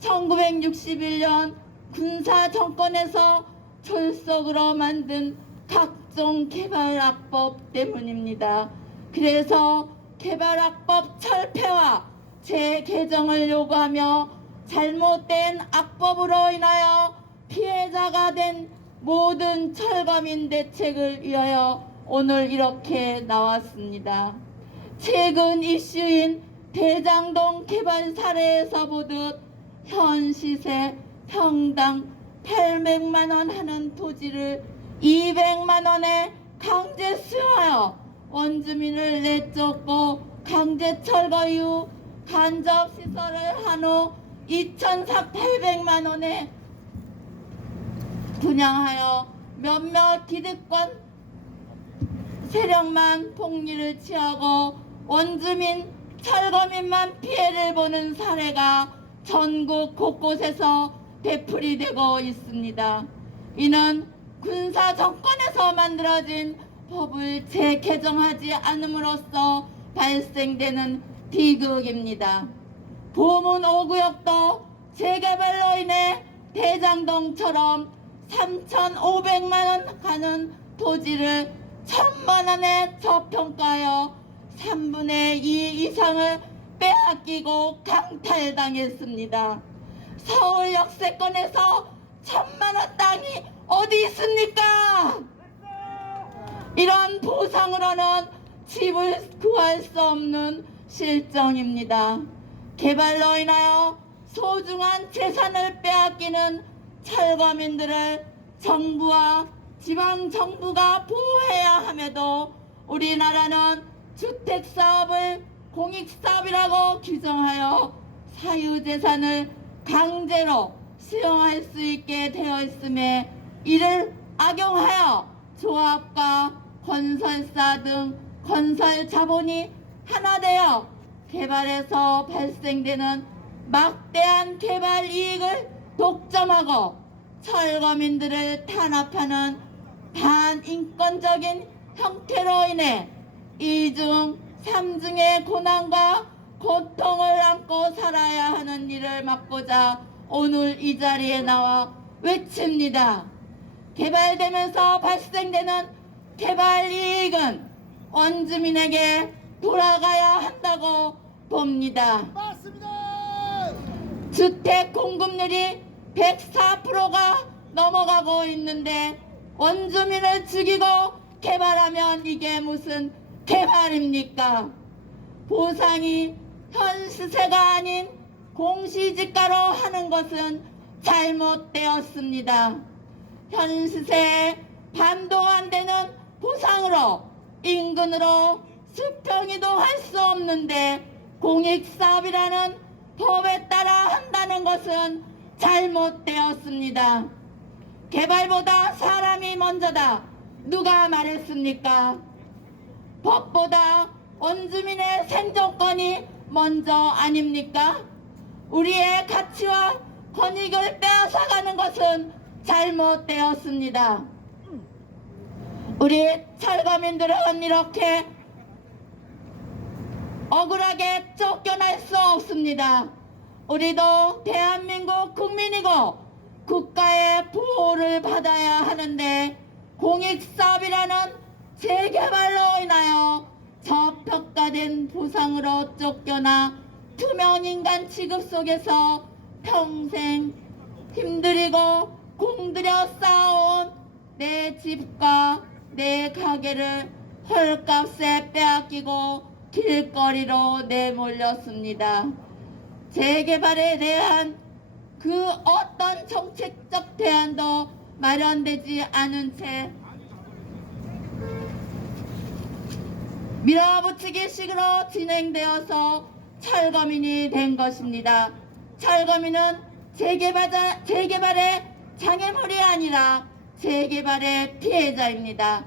1961년 군사 정권에서 졸속으로 만든 각종 개발악법 때문입니다. 그래서 개발악법 철폐와 재개정을 요구하며 잘못된 악법으로 인하여 피해자가 된 모든 철거민 대책을 위하여 오늘 이렇게 나왔습니다. 최근 이슈인 대장동 개발 사례에서 보듯 현 시세 평당 800만 원 하는 토지를 200만 원에 강제 수용하여 원주민을 내쫓고 강제 철거 이후 간접 시설을 한 후 2,800만 원에 분양하여 몇몇 기득권 세력만 폭리를 취하고 원주민 철거민만 피해를 보는 사례가 전국 곳곳에서 되풀이되고 있습니다. 이는 군사 정권에서 만들어진 법을 재개정하지 않음으로써 발생되는 비극입니다. 보문 5구역도 재개발로 인해 대장동처럼 3,500만 원 가는 토지를 1,000만 원에 저평가하여 3분의 2 이상을 빼앗기고 강탈당했습니다. 서울 역세권에서 1,000만 원 땅이 어디 있습니까? 이런 보상으로는 집을 구할 수 없는 실정입니다. 개발로 인하여 소중한 재산을 빼앗기는 철거민들을 정부와 지방정부가 보호해야 함에도 우리나라는 주택사업을 공익사업이라고 규정하여 사유재산을 강제로 수용할 수 있게 되어 있음에 이를 악용하여 조합과 건설사 등 건설 자본이 하나 되어 개발에서 발생되는 막대한 개발 이익을 독점하고 철거민들을 탄압하는 반인권적인 형태로 인해 이중 삼중의 고난과 고통을 안고 살아야 하는 일을 막고자 오늘 이 자리에 나와 외칩니다. 개발되면서 발생되는 개발 이익은 원주민에게 돌아가야 한다고 봅니다. 주택 공급률이 104%가 넘어가고 있는데 원주민을 죽이고 개발하면 이게 무슨 개발입니까? 보상이 현시세가 아닌 공시지가로 하는 것은 잘못되었습니다. 현시세에 반도 안 되는 보상으로 인근으로 수평이동할 수 없는데 공익사업이라는 법에 따라 한다는 것은 잘못되었습니다. 개발보다 사람이 먼저다. 누가 말했습니까? 법보다 원주민의 생존권이 먼저 아닙니까? 우리의 가치와 권익을 빼앗아가는 것은 잘못되었습니다. 우리 철거민들은 이렇게 억울하게 쫓겨날 수 없습니다. 우리도 대한민국 국민이고 국가의 보호를 받아야 하는데 공익사업이라는 재개발로 인하여 저평가된 보상으로 쫓겨나 투명인간 취급 속에서 평생 힘들이고 공들여 쌓아온 내 집과 내 가게를 헐값에 빼앗기고 길거리로 내몰렸습니다. 재개발에 대한 그 어떤 정책적 대안도 마련되지 않은 채 밀어붙이기 식으로 진행되어서 철거민이 된 것입니다. 철거민은 재개발의 장애물이 아니라 재개발의 피해자입니다.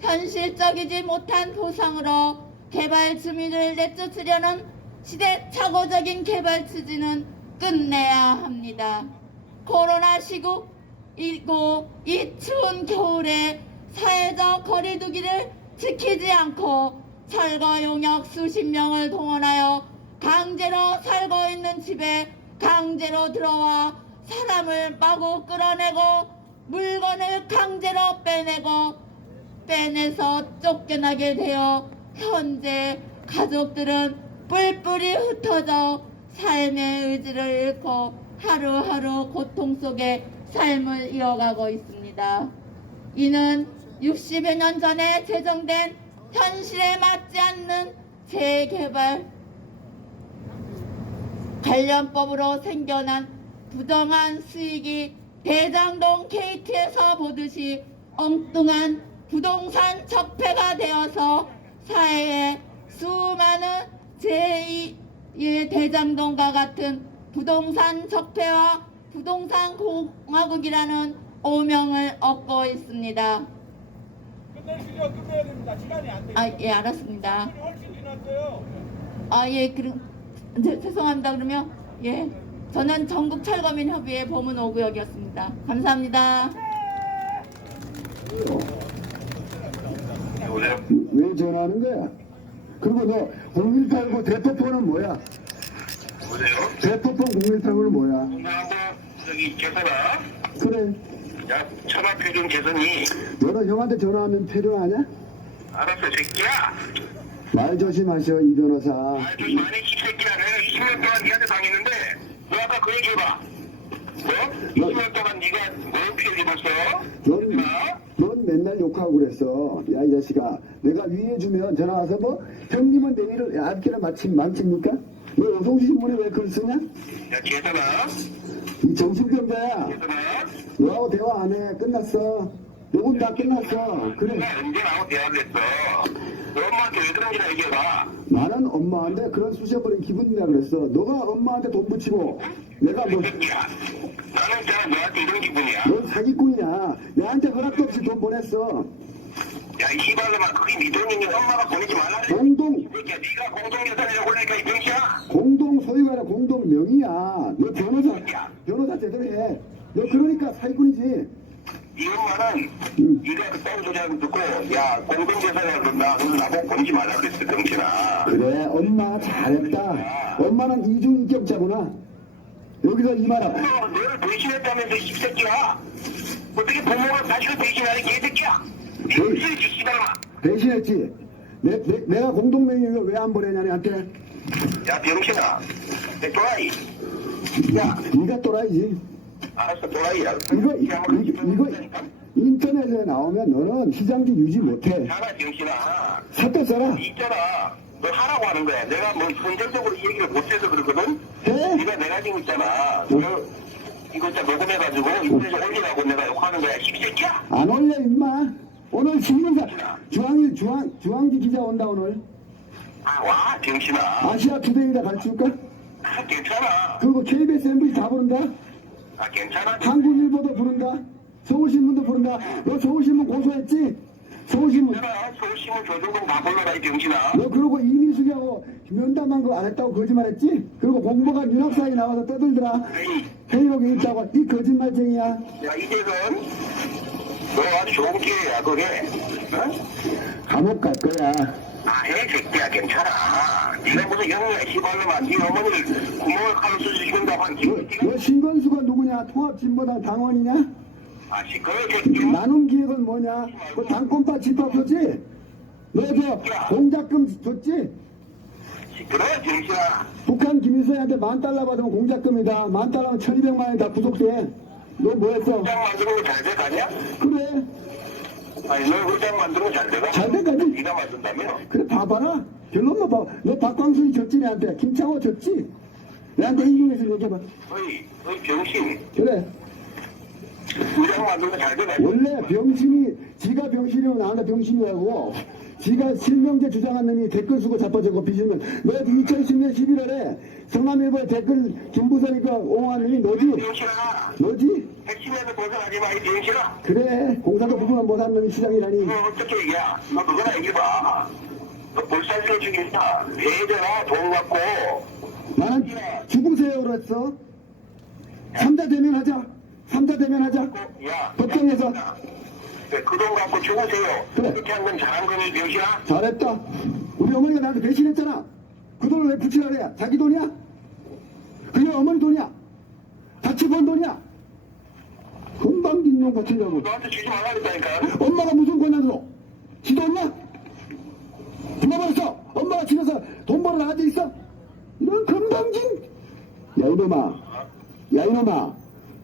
현실적이지 못한 보상으로 개발 주민을 내쫓으려는 시대착오적인 개발 추진은 끝내야 합니다. 코로나 시국이고 이 추운 겨울에 사회적 거리두기를 지키지 않고 철거 용역 수십 명을 동원하여 강제로 살고 있는 집에 강제로 들어와 사람을 마구 끌어내고 물건을 강제로 빼내서 쫓겨나게 되어 현재 가족들은 뿔뿔이 흩어져 삶의 의지를 잃고 하루하루 고통 속에 삶을 이어가고 있습니다. 이는 60여 년 전에 제정된 현실에 맞지 않는 재개발 관련법으로 생겨난 부정한 수익이 대장동 KT에서 보듯이 엉뚱한 부동산 적폐가 되어서 사회에 수많은 제2의 대장동과 같은 부동산 적폐와 부동산 공화국이라는 오명을 얻고 있습니다. 끝내야 됩니다. 시간이 안 돼요. 예, 알았습니다. 훨씬 지났어요. 예, 그럼 죄송합니다. 그러면 예, 저는 전국철거민협의회 보문 오구역이었습니다. 감사합니다. 왜 전화하는 거야? 그리고 너 0189 대포폰은 뭐야? 보세요. 대포폰 0189는 뭐야? 나하고 저기 개선아. 그래. 야, 전화 표준 개선이. 너는 형한테 전화하면 필요하냐? 알았어, 새끼야. 말 조심하셔 이 변호사. 말 조심 안 해, 이 새끼야. 내가 20년 동안 니한테 당했는데, 너 아까 그 얘기 해봐. 너? 20년 동안 니가 뭘 피해 입었어? 넌 맨날 욕하고 그랬어. 야 이 자식아, 내가 위해 주면 전화 와서 뭐 형님은 내일을 앞길에 망칩니까? 너 여성신문에 왜 글 쓰냐? 야, 계산아. 이 정신병자야. 계산아. 너하고 대화 안 해. 끝났어. 녹음 다 끝났어. 그래. 내가 언제 나하고 대화를 했어? 너 엄마한테 왜 그런지나 얘기해봐. 나는 엄마한테 그런 쑤셔버린 기분이라 그랬어. 너가 엄마한테 돈 붙이고 내가 뭐 새끼야. 나는 있잖아, 너한테 이런 기분이야. 넌 사기꾼이야. 내한테 허락도 없이 돈 보냈어. 야, 이 씨발놈아, 그게 네 돈이니 엄마가 보내지 말라 그래. 공동 새끼야, 네가 공동예산이라고 그러니까 이 병신아. 공동 소유가 아니라 공동 명의야. 너 변호사 제대로 해. 너 그러니까 사기꾼이지. 이 엄마는 네가 그 싸움 소리하고 듣고 야, 공동재산이라 그런다. 그래서 나보고 보내지 말라 그랬어, 병신아. 그래, 엄마 잘했다. 엄마는 이중인격자구나. 여기서 이 말 하고. 너를 배신했다면서 이 새끼야. 어떻게 부모가 자식을 배신하는 개새끼야. 병신이 씨발놈아. 배신했지. 내가 공동 명의를 왜 안 보내냐 내한테. 야, 병신아. 내 또라이. 야, 네가 또라이지. 알았어, 또라이야. 이거 인터넷에 나오면 너는 시장지 유지 못해. 자라, 병신아. 사또 써라. 있잖아. 너 하라고 하는 거야. 내가 뭐 선정적으로 얘기를 못해서 그렇거든. 해? 네가 내가 지금 있잖아. 이거 진짜 녹음해가지고 인터넷에 올리라고 내가 욕하는 거야. 씹새끼야. 안 올려 임마. 오늘 신문사 중앙지 기자 온다 오늘. 아, 와, 병신아. 아시아 투데이다 가르쳐줄까? 아, 괜찮아. 그리고 KBS, MBC 다 부른다. 아, 괜찮아. 한국일보도 부른다. 서울신문도 부른다. 너 서울신문 고소했지? 서울신문. 내가 서울신문 조정동 다 불러라, 이 병신아. 너 그러고 이민숙이하고 면담한 거 안 했다고 거짓말했지? 그리고 공보가 윤학사에 나와서 떠들더라. 에이, 회의록에 있다고. 이 거짓말쟁이야. 야, 이제는 너 아주 좋은 기회야, 그게. 어? 감옥 갈 거야. 아, 해, 새끼야, 괜찮아. 네가 무슨 영리야, 시발놈아. 네 어머니를 구멍을 칼로 쑤시 죽인다고 한 기분이야. 너 신건수가 누구냐? 통합진보당 당원이냐? 아, 시끄러워, 새끼. 나눔 기획은 뭐냐? 그 당권파 집합 줬지? 너 저 공작금 줬지? 시끄러워, 병신아. 북한 김일성한테 $10,000 받으면 공작금이다. $10,000면 1,200만 원이 다 구속돼. 너 뭐 했어? 의장 만드는 거 잘 돼가냐? 그래. 아니, 너 의장 만드는 거 잘 돼가? 잘 돼가지. 네가 만든다며? 뭐 봐봐라. 결론만 봐. 너 박광순이 졌지 내한테. 김창호 졌지? 내한테 이중에서 얘기해봐. 어이, 병신. 그래. 의장 만드는 거 잘 돼가지? 원래 병신이 지가 병신이면 나한테 병신이라고. 지가 실명제 주장한 놈이 댓글 쓰고 자빠졌고 비지면 너 2010년 11월에 성남일보에 댓글 김부선이가 옹호한 놈이 너지? 병신아. 너지? 핵심에서 벗어나지 마, 이 병신아. 그래. 공사도 부분만 못한 놈이 시장이라니. 너 어떻게 얘기야? 너 그거나 얘기해봐. 너 볼살리는 중이니까 배제나 돈 갖고 나는 죽으세요로 했어. 3자 대면하자. 3자 대면하자. 야, 법정에서. 그 돈 갖고 죽으세요. 그래. 그렇게 한 건 잘한 거니, 병신아? 잘했다. 우리 어머니가 나한테 배신했잖아. 그 돈을 왜 붙이라 그래? 자기 돈이야? 그게 어머니 돈이야? 같이 번 돈이야? 금방 빈놈 같으려고. 너한테 주지 말라니까. 엄마가 무슨 권한 줘? 지도 없냐? 누가 벌었어? 엄마가 집에서 돈 벌어 나한테 있어? 이런 금방진. 야 이놈아. 야 이놈아.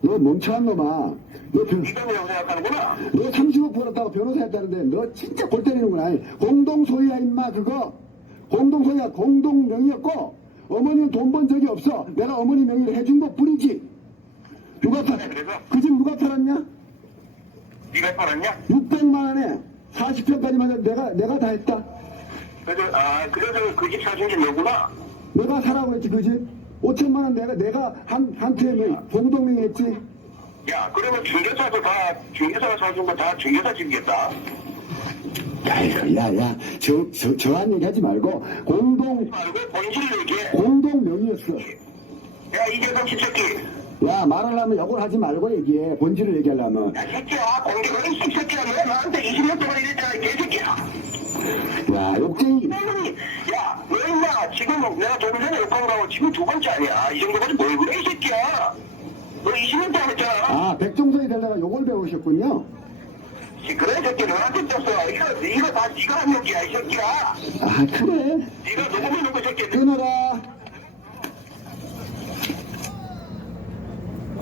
너 멍청한 놈아. 너 이놈이라고 생각하는구나. 너 30억 벌었다고 변호사 했다는데 너 진짜 골 때리는구나. 공동소유야 임마 그거. 공동소유야 공동명의였고 어머니는 돈 번 적이 없어. 내가 어머니 명의를 해준 것 뿐이지. 누가 팔? 그 집 누가 팔았냐? 네가 팔았냐? 600만 원에 40평까지만 내가 다 했다. 그래서 그 집 사준 게 너구나. 내가 사라고 했지 그 집. 5천만 원 내가 한 팀에 공동명의 했지. 야, 그러면 중개사가 사준 거 다 중개사 집이겠다. 야, 저한 얘기 하지 말고 말고 본질을 얘기해. 공동 명의였어. 야, 이재성 십새끼. 야, 말하려면 욕을 하지 말고 얘기해. 본질을 얘기하려면. 야, 새끼야, 공개가 이 십새끼야. 너 나한테 20년 동안 이랬잖아, 이 개새끼야. 야, 욕쟁이. 야, 너 임마, 지금 내가 조금 전에 욕한 거하고 지금 두 번째 아니야. 이 정도까지 뭘 그래, 이 새끼야. 너 20년 동안 했잖아. 아, 백종선이 되려가 욕을 배우셨군요. 그래, 새끼, 너한테 떴어. 이거 다 네가 한 욕이야, 이 새끼야. 아, 그래. 네가 녹음해놓은 거, 새끼. 끊어라.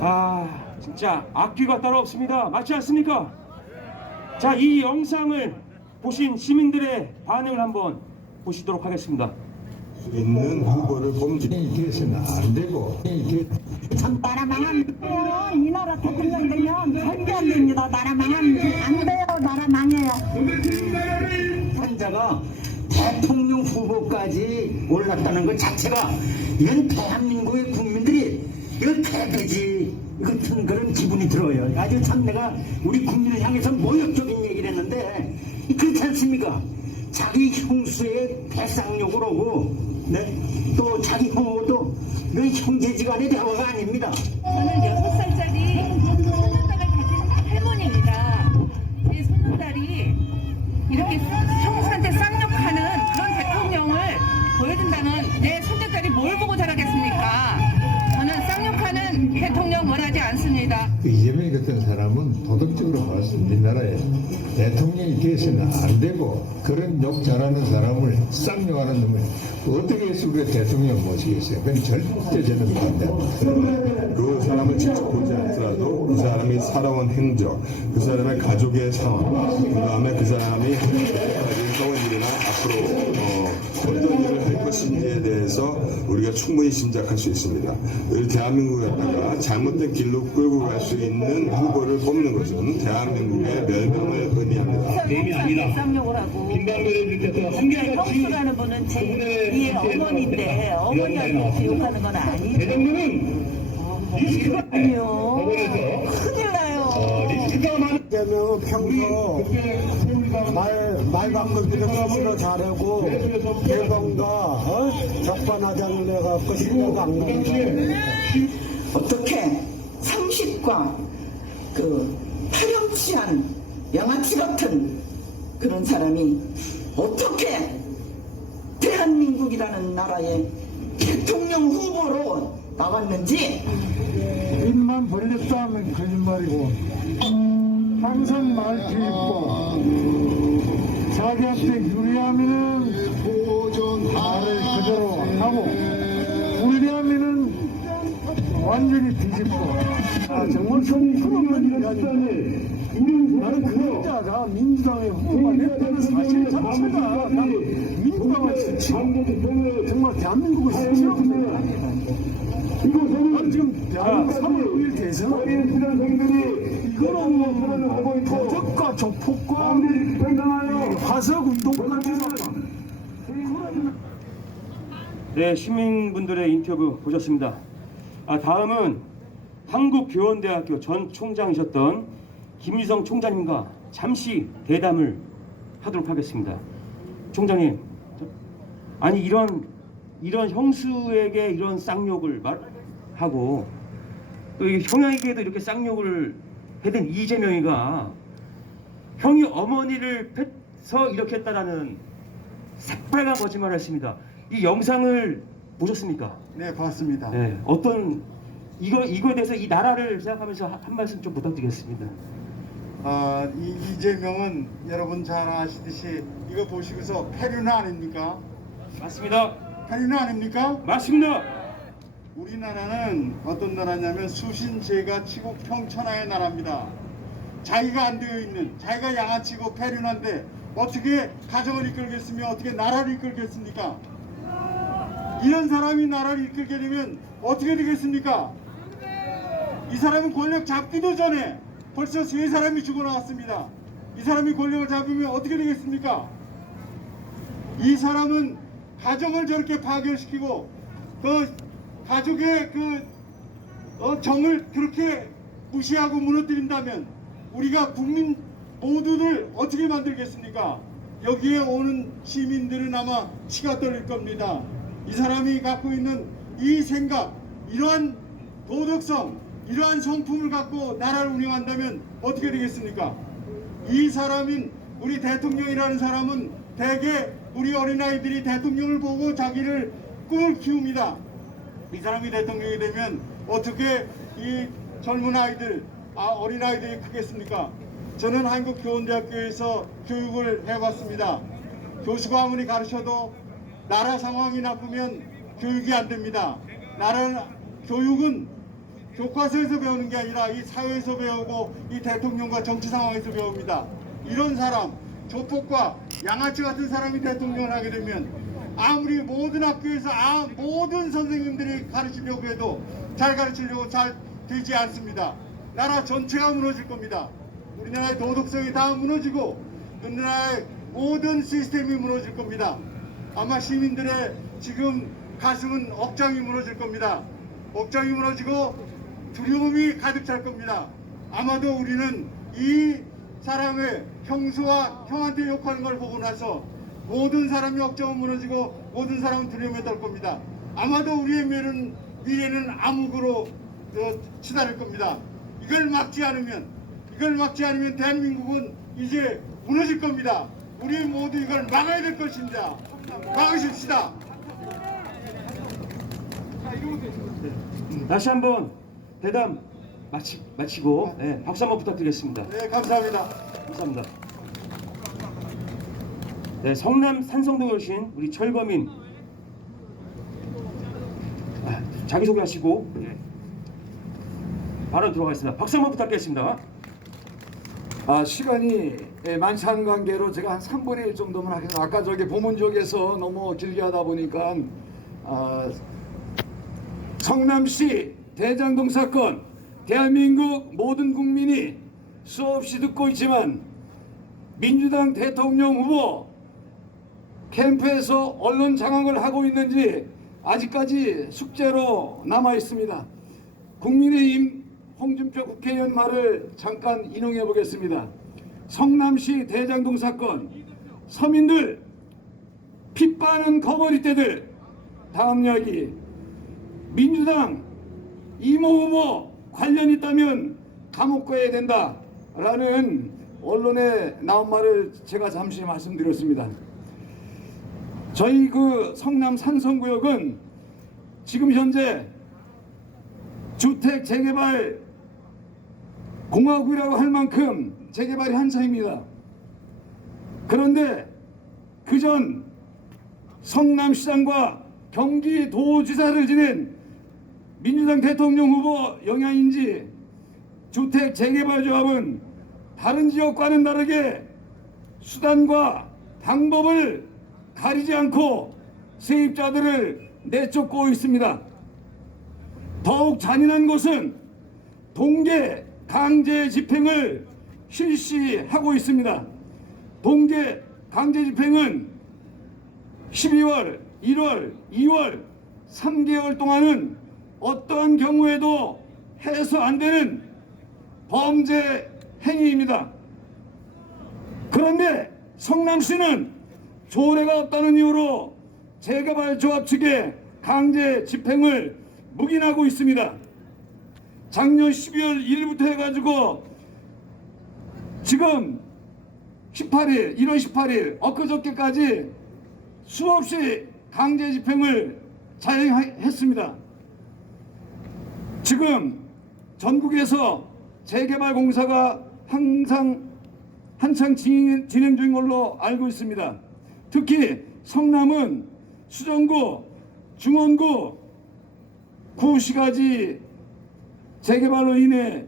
아, 진짜 악귀가 따로 없습니다. 맞지 않습니까? 자, 이 영상을 보신 시민들의 반응을 한번 보시도록 하겠습니다. 있는 후보를 뽑는 게서는 안 되고 나라 망하면 이 나라 대통령 되면 절대 안 됩니다. 나라 망하면 안 돼요. 나라 망해요. 환자가 대통령 후보까지 올랐다는 것 자체가 이건 대한민국의 국민들이 이거 패배지 같은 그런 기분이 들어요. 아주 참 내가 우리 국민을 향해서 모욕적인 얘기를 했는데 그렇지 않습니까? 자기 형수의 배상욕을 하고 네? 또 자기 형하고도 이건 형제지간의 대화가 아닙니다. 저는 6살짜리 손녀딸을 가진 할머니입니다. 제 손녀딸이 이렇게 형수한테 쌍욕하는 그런 대통령을 보여준다는 내 손녀딸이 뭘 보고 자라겠습니까? 저는 쌍욕하는 대통령 원하지 않습니다. 이재명 같은 사람은 도덕적으로 봐서 우리나라에 대통령이 돼서는 안 되고 그런 욕 잘하는 사람을 쌍욕하는 놈을 어떻게 해서 우리가 대통령 모시겠어요? 그건 절대 저는 반대합니다. 그 사람을 직접 보지 않더라도 그 사람이 살아온 행적, 그 사람의 가족의 상황, 그 다음에 그 사람이 가진 일이나 앞으로 어떤 일을 할 것인지에 대해서 우리가 충분히 짐작할 수 있습니다. 우리 대한민국을 갖다가 잘못된 길로 끌고 갈 수 있는 후보를 뽑는 것은 대한민국의 멸망을 의미합니다. 쌍욕을 하고 형수라는 분은 제 2의 어머니인데 어머니한테 욕하는 건 아니죠. 아니요. 큰일 나요. 이재명은 평소 말 바꾸기를 스스로 잘하고 대동과 적반하지 않는 애가 없고 신뢰가 안 갑니다. 어떻게 상식과 그 파렴치한 양아치 같은 그런 사람이 어떻게 대한민국이라는 나라의 대통령 후보로 나왔는지 입만 벌렸다 하면 거짓말이고 항상 말투 있고 자기한테 유리하면은 말을 그대로 하고 불리하면은 완전히 뒤집고 정말 그런 일이라니 나는 그 자가 민주당의 후보가 됐다는 사실 자체가 민주당을 스치고 정말 대한민국을 스치고 아니 지금 대한민국 3월 5일 대선 이거는 도적과 조폭과 화석 운동까지 네, 시민분들의 인터뷰 보셨습니다. 다음은 한국교원대학교 전 총장이셨던 김유성 총장님과 잠시 대담을 하도록 하겠습니다. 총장님, 아니 이런 형수에게 이런 쌍욕을 하고 또 형에게도 이렇게 쌍욕을 해댄 이재명이가 형이 어머니를 패서 이렇게 했다라는 새빨간 거짓말을 했습니다. 이 영상을 보셨습니까? 네, 봤습니다. 네, 어떤 이거에 대해서 이 나라를 생각하면서 한 말씀 좀 부탁드리겠습니다. 이재명은 여러분 잘 아시듯이 이거 보시고서 패륜화 아닙니까? 맞습니다. 패륜화 아닙니까? 맞습니다. 우리나라는 어떤 나라냐면 수신제가 치고 평천하의 나라입니다. 자기가 안 되어 있는, 자기가 양아치고 패륜한데 어떻게 가정을 이끌겠으며 어떻게 나라를 이끌겠습니까? 이런 사람이 나라를 이끌게 되면 어떻게 되겠습니까? 이 사람은 권력 잡기도 전에 벌써 3사람이 죽어나왔습니다. 이 사람이 권력을 잡으면 어떻게 되겠습니까? 이 사람은 가정을 저렇게 파괴시키고 그 가족의 정을 그렇게 무시하고 무너뜨린다면 우리가 국민 모두를 어떻게 만들겠습니까? 여기에 오는 시민들은 아마 치가 떨릴 겁니다. 이 사람이 갖고 있는 이 생각, 이러한 도덕성, 이러한 성품을 갖고 나라를 운영한다면 어떻게 되겠습니까? 이 사람인 우리 대통령이라는 사람은 대개 우리 어린아이들이 대통령을 보고 자기를 꿈을 키웁니다. 이 사람이 대통령이 되면 어떻게 이 젊은 아이들, 어린아이들이 크겠습니까? 저는 한국교원대학교에서 교육을 해봤습니다. 교수가 아무리 가르쳐도 나라 상황이 나쁘면 교육이 안 됩니다. 교육은 교과서에서 배우는 게 아니라 이 사회에서 배우고 이 대통령과 정치 상황에서 배웁니다. 이런 사람, 조폭과 양아치 같은 사람이 대통령을 하게 되면 아무리 모든 학교에서 모든 선생님들이 가르치려고 해도 잘 가르치려고 잘 되지 않습니다. 나라 전체가 무너질 겁니다. 우리나라의 도덕성이 다 무너지고 우리나라의 모든 시스템이 무너질 겁니다. 아마 시민들의 지금 가슴은 억장이 무너질 겁니다. 억장이 무너지고 두려움이 가득 찰 겁니다. 아마도 우리는 이 사람의 형수와 형한테 욕하는 걸 보고 나서 모든 사람이 억장은 무너지고 모든 사람은 두려움에 떨 겁니다. 아마도 우리의 미래는 암흑으로 치달을 겁니다. 이걸 막지 않으면 대한민국은 이제 무너질 겁니다. 우리 모두 이걸 막아야 될 것입니다. 막으십시다. 다시 한번 대담 마치고 네, 박수 한번 부탁드리겠습니다. 네, 감사합니다. 감사합니다. 네, 성남 산성동에 오신 우리 철거민 자기소개하시고 발언 들어가겠습니다. 박수 한번 부탁드리겠습니다. 시간이 많지 않은 관계로 제가 한 3분의 1 정도만 하겠습니다. 아까 저기 보문 지역에서 너무 길게 하다 보니까 성남시 대장동 사건 대한민국 모든 국민이 수없이 듣고 있지만 민주당 대통령 후보 캠프에서 언론 장악을 하고 있는지 아직까지 숙제로 남아 있습니다. 국민의힘 홍준표 국회의원 말을 잠깐 인용해 보겠습니다. 성남시 대장동 사건 서민들 피 빠는 거머리떼들. 다음 이야기 민주당 이모 후보 관련 있다면 감옥 가야 된다라는 언론에 나온 말을 제가 잠시 말씀드렸습니다. 저희 그 성남 산성구역은 지금 현재 주택 재개발 공화국이라고 할 만큼 재개발이 한창입니다. 그런데 그전 성남시장과 경기도지사를 지낸 민주당 대통령 후보 영향인지 주택 재개발 조합은 다른 지역과는 다르게 수단과 방법을 가리지 않고 세입자들을 내쫓고 있습니다. 더욱 잔인한 것은 동계 강제 집행을 실시하고 있습니다. 동계 강제 집행은 12월, 1월, 2월 3개월 동안은 어떠한 경우에도 해서 안 되는 범죄 행위입니다. 그런데 성남시는 조례가 없다는 이유로 재개발 조합 측의 강제 집행을 묵인하고 있습니다. 작년 12월 1일부터 해가지고 지금 1월 18일 엊그저께까지 수없이 강제 집행을 자행했습니다. 지금 전국에서 재개발 공사가 한창 진행 중인 걸로 알고 있습니다. 특히 성남은 수정구, 중원구, 구시가지 재개발로 인해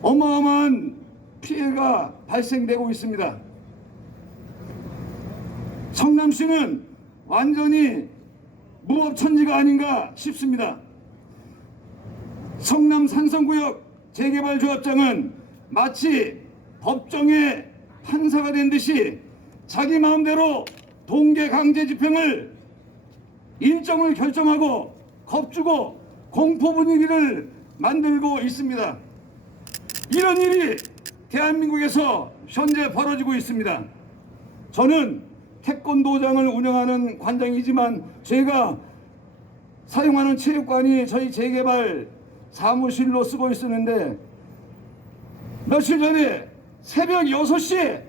어마어마한 피해가 발생되고 있습니다. 성남시는 완전히 무법천지가 아닌가 싶습니다. 성남 산성구역 재개발조합장은 마치 법정의 판사가 된 듯이 자기 마음대로 동계 강제 집행을 일정을 결정하고 겁주고 공포 분위기를 만들고 있습니다. 이런 일이 대한민국에서 현재 벌어지고 있습니다. 저는 태권도장을 운영하는 관장이지만 제가 사용하는 체육관이 저희 재개발 사무실로 쓰고 있었는데 며칠 전에 새벽 6시에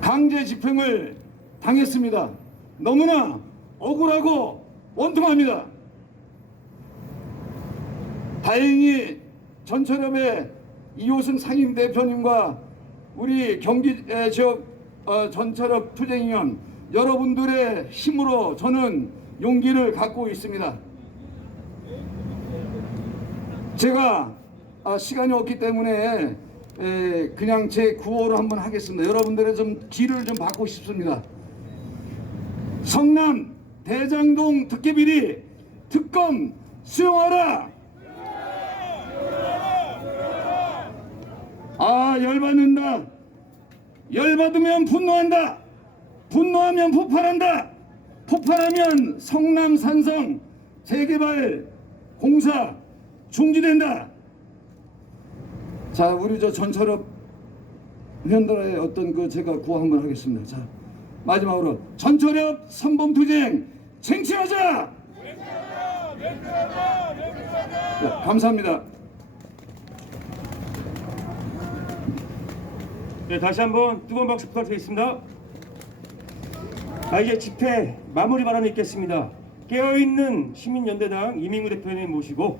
강제 집행을 당했습니다. 너무나 억울하고 원통합니다. 다행히 전철협의 이호승 상임 대표님과 우리 경기 지역 전철협 투쟁위원 여러분들의 힘으로 저는 용기를 갖고 있습니다. 제가 시간이 없기 때문에 그냥 제 구호로 한번 하겠습니다. 여러분들의 좀 길을 좀 받고 싶습니다. 성남 대장동 특혜비리 특검 수용하라. 아, 열받는다. 열받으면 분노한다. 분노하면 폭발한다. 폭발하면 성남 산성 재개발 공사 중지된다. 자, 우리 저 전철업 회원들의 어떤 제가 구호 한번 하겠습니다. 자, 마지막으로 전철업 선봉투쟁 쟁취하자. 네, 감사합니다. 네, 다시 한번 뜨거운 박수 부탁드리겠습니다. 이제 집회 마무리 발언이 있겠습니다. 깨어있는 시민연대당 이민구 대표님 모시고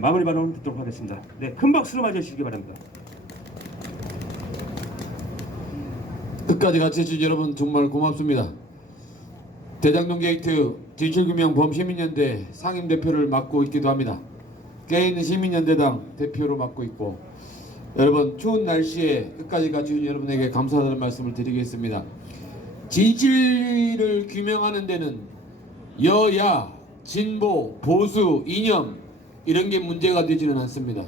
마무리 발언 듣도록 하겠습니다. 네, 큰 박수로 맞이해 주시기 바랍니다. 끝까지 같이 해주신 여러분 정말 고맙습니다. 대장동 게이트 진실규명 범시민연대 상임대표를 맡고 있기도 합니다. 깨어있는 시민연대당 대표로 맡고 있고, 여러분 추운 날씨에 끝까지 같이 해주신 여러분에게 감사하다는 말씀을 드리겠습니다. 진실을 규명하는 데는 여야, 진보, 보수, 이념 이런 게 문제가 되지는 않습니다.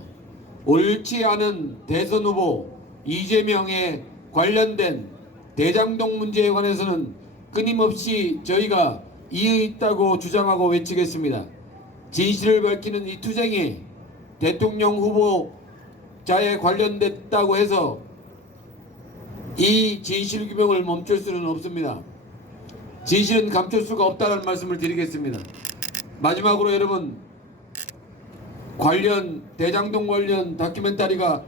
옳지 않은 대선 후보 이재명에 관련된 대장동 문제에 관해서는 끊임없이 저희가 이의 있다고 주장하고 외치겠습니다. 진실을 밝히는 이 투쟁이 대통령 후보자에 관련됐다고 해서 이 진실 규명을 멈출 수는 없습니다. 진실은 감출 수가 없다는 말씀을 드리겠습니다. 마지막으로 여러분, 대장동 관련 다큐가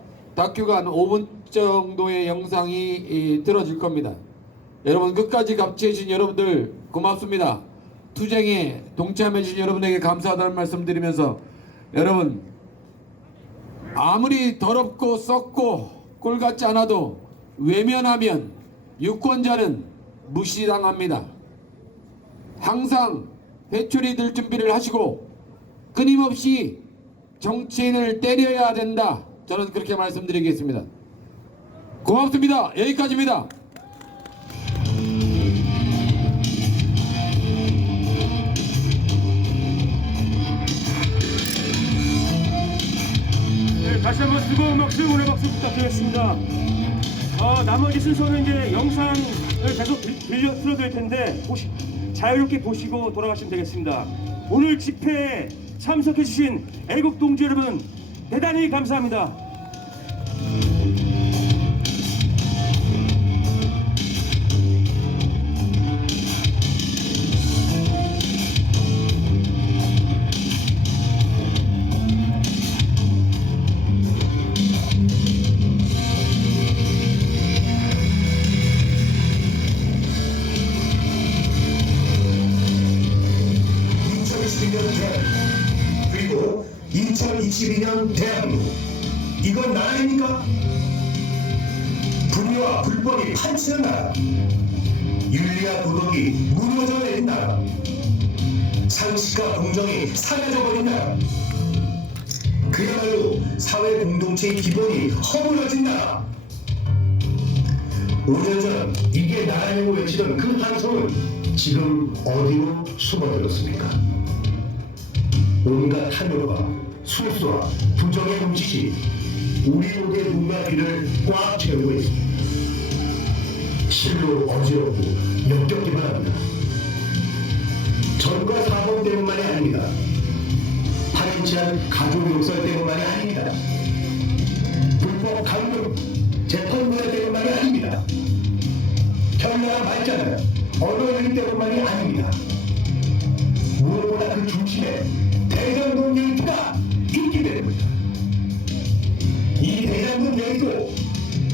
한 5분 정도의 영상이 틀어질 겁니다. 여러분 끝까지 같이 해주신 여러분들 고맙습니다. 투쟁에 동참해 주신 여러분에게 감사하다는 말씀 드리면서, 여러분 아무리 더럽고 썩고 꼴 같지 않아도 외면하면 유권자는 무시당합니다. 항상 회초리 들 준비를 하시고 끊임없이 정치인을 때려야 된다. 저는 그렇게 말씀드리겠습니다. 고맙습니다. 여기까지입니다. 네, 다시 한번 뜨거운 박수, 응원의 박수 부탁드리겠습니다. 나머지 순서는 이제 영상을 계속 틀어드릴 텐데 자유롭게 보시고 돌아가시면 되겠습니다. 오늘 집회에 참석해주신 애국동지 여러분 대단히 감사합니다. 그리고 2022년 대한민국, 이건 나라입니까? 불의와 불법이 판치는 나라, 윤리와 도덕이 무너져 내린 나라, 상식과 공정이 사라져 버린 나라, 그야말로 사회 공동체의 기본이 허물어진 나라. 5년 전 이게 나라냐고 외치던 그 한성은 지금 어디로 숨어들었습니까? 온갖 탐욕과 소수와 부정의 눈짓이 우리 목의 눈과 귀를 꽉 채우고 있습니다. 실로 어지럽고 역겹기만 합니다. 전과 사범 때문만이 아닙니다. 파렴치한 가족 욕설 때문만이 아닙니다. 불법 강금 재판문화 때문만이 아닙니다. 현명한 발전 언어능 때문만이 아닙니다. 무엇보다 그 중심에 대장동 게이트가 있기 때문입니다. 이 대장동 게이트로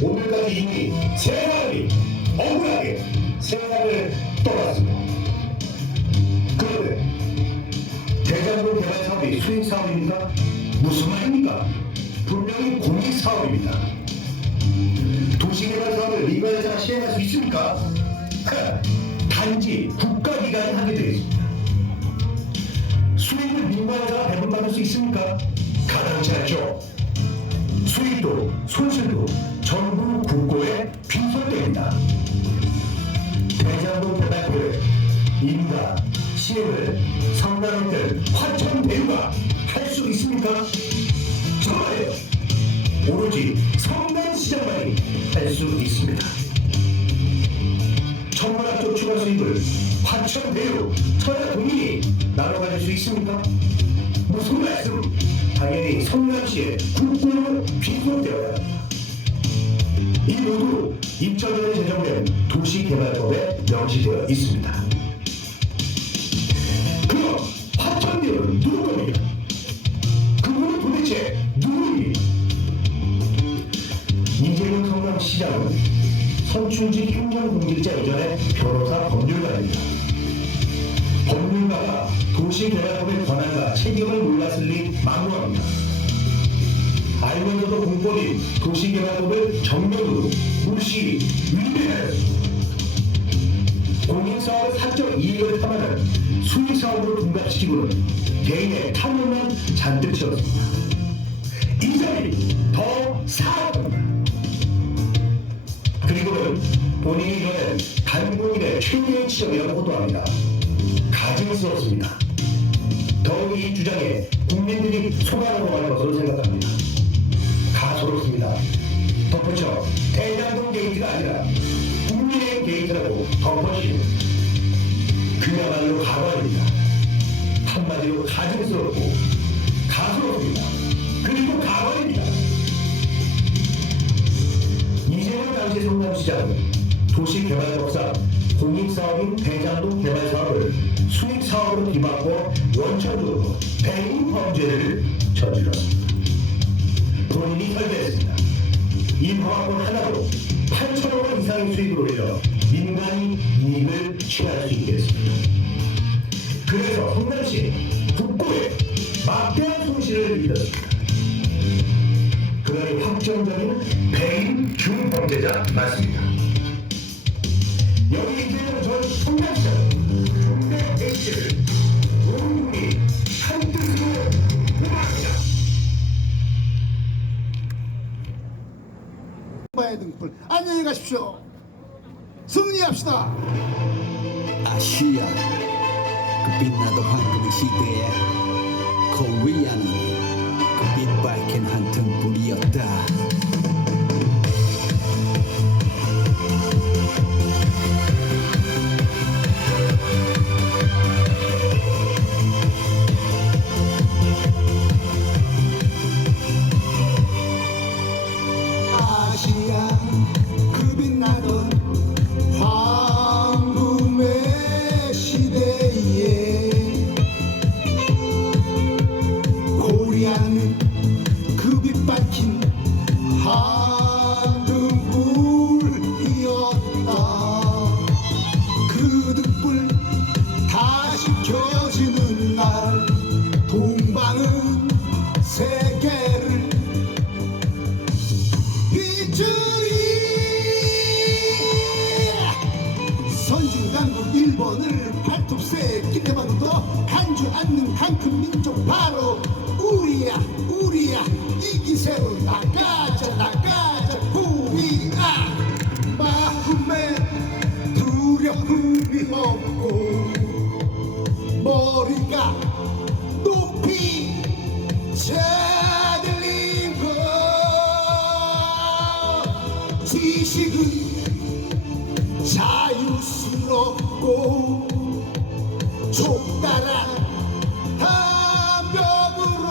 오늘까지 이미 세 사람이 억울하게 세상을 떠났습니다. 그런데 대장동 개발 사업이 수익 사업입니까? 무슨 말입니까? 분명히 공익 사업입니다. 도시개발 사업을 민간회사가 시행할 수 있습니까? 단지 국가기관이 하게 되어 있습니다. 수익을 민간회사가 배분받을 수 있습니까? 가당치 않죠. 수익도 손실도 전부 국고에 빈손됩니다. 대장동 개발표를 임과 시행을 성남의 화천 대유가 할 수 있습니까? 정말요. 오로지 성남시장만이 할 수 있습니다. 천문학적 추가 수익을 화천 대유 천하 국민이 나눠 가질 수 있습니까? 무슨 말씀? 당연히 성남시의 국고로 빈손되어야 합니다. 이 모두 2000년에 제정된 도시개발법에 명시되어 있습니다. 그럼 화천대유는 누구 겁니까? 그분은 도대체 누구입니까? 이재명 성남시장은 선출직 행정공직자 이전에 변호사 법률가입니다. 법률가가 도시개발법의 권한과 책임을 몰랐을 리 만무합니다. 알면서도 공법인 도시개발법을 정면으로 무시, 위배하였습니다. 공인사업의 사적 이익을 탐하는 수익사업으로 둔갑시키고는 개인의 탐욕은 잔뜩 채웠습니다. 이 자리 더 사업합니다. 그리고는 본인이 이거는 단국민의 최대의 지점이라고 호도합니다. 가증스럽습니다. 더욱이 이 주장에 국민들이 속아넘어 가는 것으로 생각합니다. 가소롭습니다. 덧붙여 대장동 게이트가 아니라 국민의 게이트라고 덮어씌우는 그야말로 가관입니다. 한마디로 가증스럽고 가소롭습니다. 그리고 가관입니다. 이재명 당시 성남시장은 도시개발법상 공익사업인 대장동 개발사업을 수익사업으로 뒤바꿔 원천적으로 배임 범죄를 저질렀습니다. 본인이 설계했습니다. 이 법안권 하나로 8천억 원 이상의 수익을 올려 민간이 이익을 취할 수 있게 했습니다. 그래서 성남시 국고에 막대한 손실을 입혔습니다. 그러니 확정적인 배임 중범죄자 맞습니다. 여기 이제는 전 성남시장 중대 H를 온 국민이 한뜻으로 요구합니다. 바의 등불 안녕히 가십시오. 승리합시다. 아시아 그 빛나던 황금의 시대에 코리아는 그 빛 밝힌 한 등불이었다. 아시아 그 빛나던 황금의 시대에 코리아는 그 빛 밝힌 한 등불이었다. 그 등불 다시 켜지는 날 동방은 세계를 비추리. 선진강국 일본을 발톱새 기대만도 간주 않는 강큰 민족 바로 우리야 우리야. 이 기세로 나가자 나가자 우리야. 마음에 두려움이 없고 머리가 높이 차들린 것. 지식은 자유스럽고 좁다란 함벽으로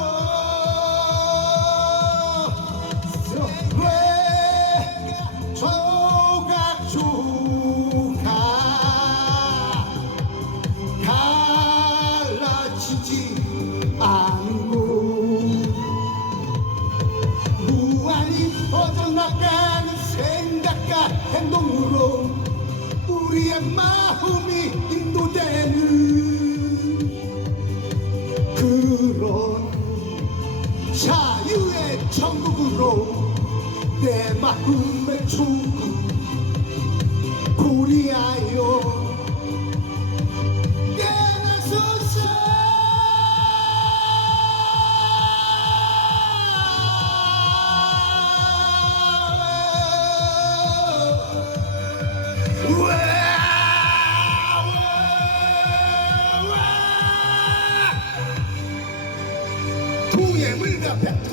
조각조각 갈라지지 않고 무한히 퍼져나가는 생각과 행동으로 우리의 마음이 인도되는 그런 자유의 천국으로 내 마음의 조국 코리아여 깨어나소서.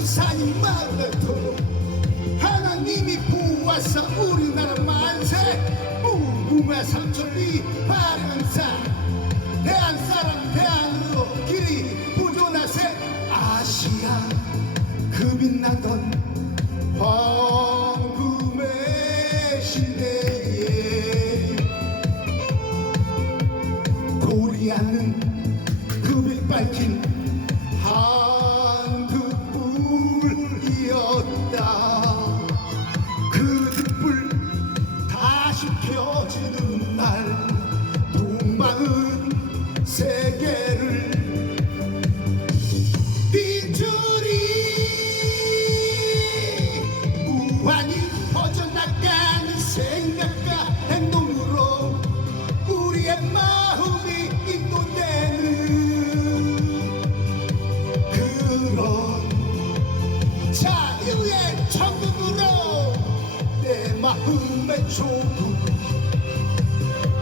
산이 마르도록 하나님이 보호하사 우리나라 만세. 무궁화 삼천리 발현사 대한 사람 대한으로 길이 보존하세. 아시아 그 빛나던 황금의 시대에 코리아는 그 빛 밝힌 한두불이었다. 그 등불 다시 켜지는 날 동방은 세계를 비추리. 무한히 퍼져나가는 생각과 행동으로 우리의 마음이 인도되는 그런 자유의 천국으로 내 마음의 조국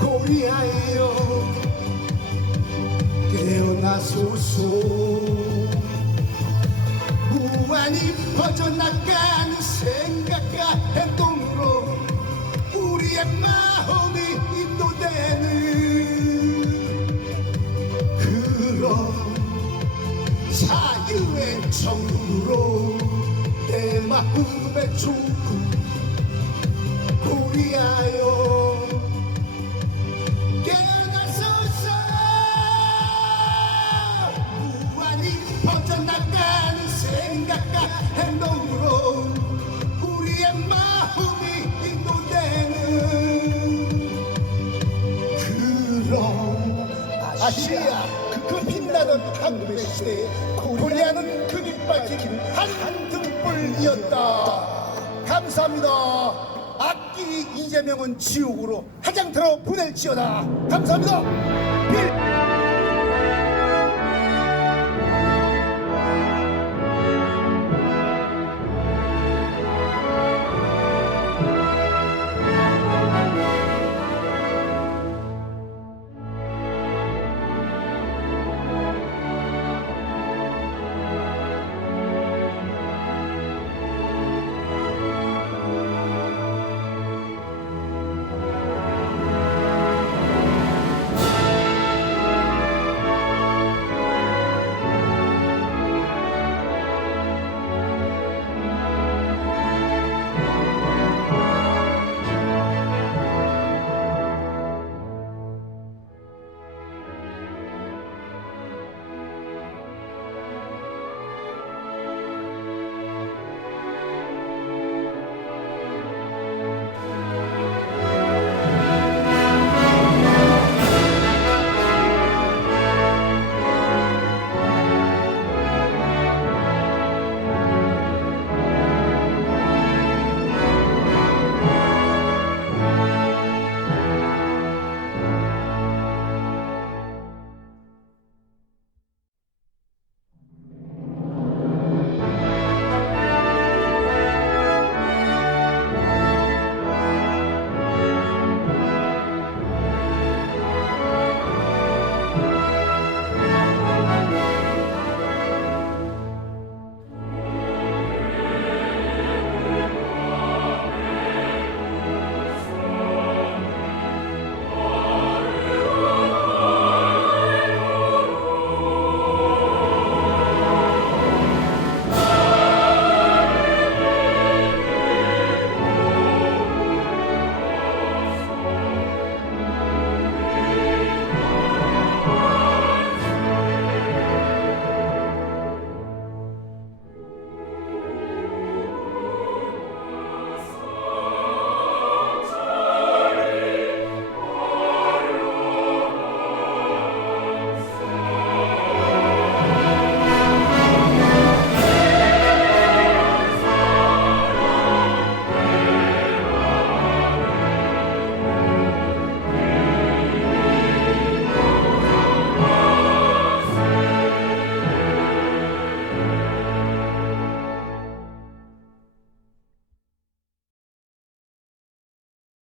코리아에요 깨어나소서. 무한히 퍼져나가는 생각과 행동으로 우리의 마음이 인도되는 그런 자유의 천국으로 내 마음의 조국 코리아요 깨어나소서. 무한히 퍼져나가는 생각과 행동으로 우리의 마음이 인도되는 그런 아시아 그 빛나던 한국의 시대에 코리아는 그 빛 밝힌 한 등불이었다. 감사합니다. 악기 이재명은 지옥으로 화장터로 보낼지어다. 감사합니다.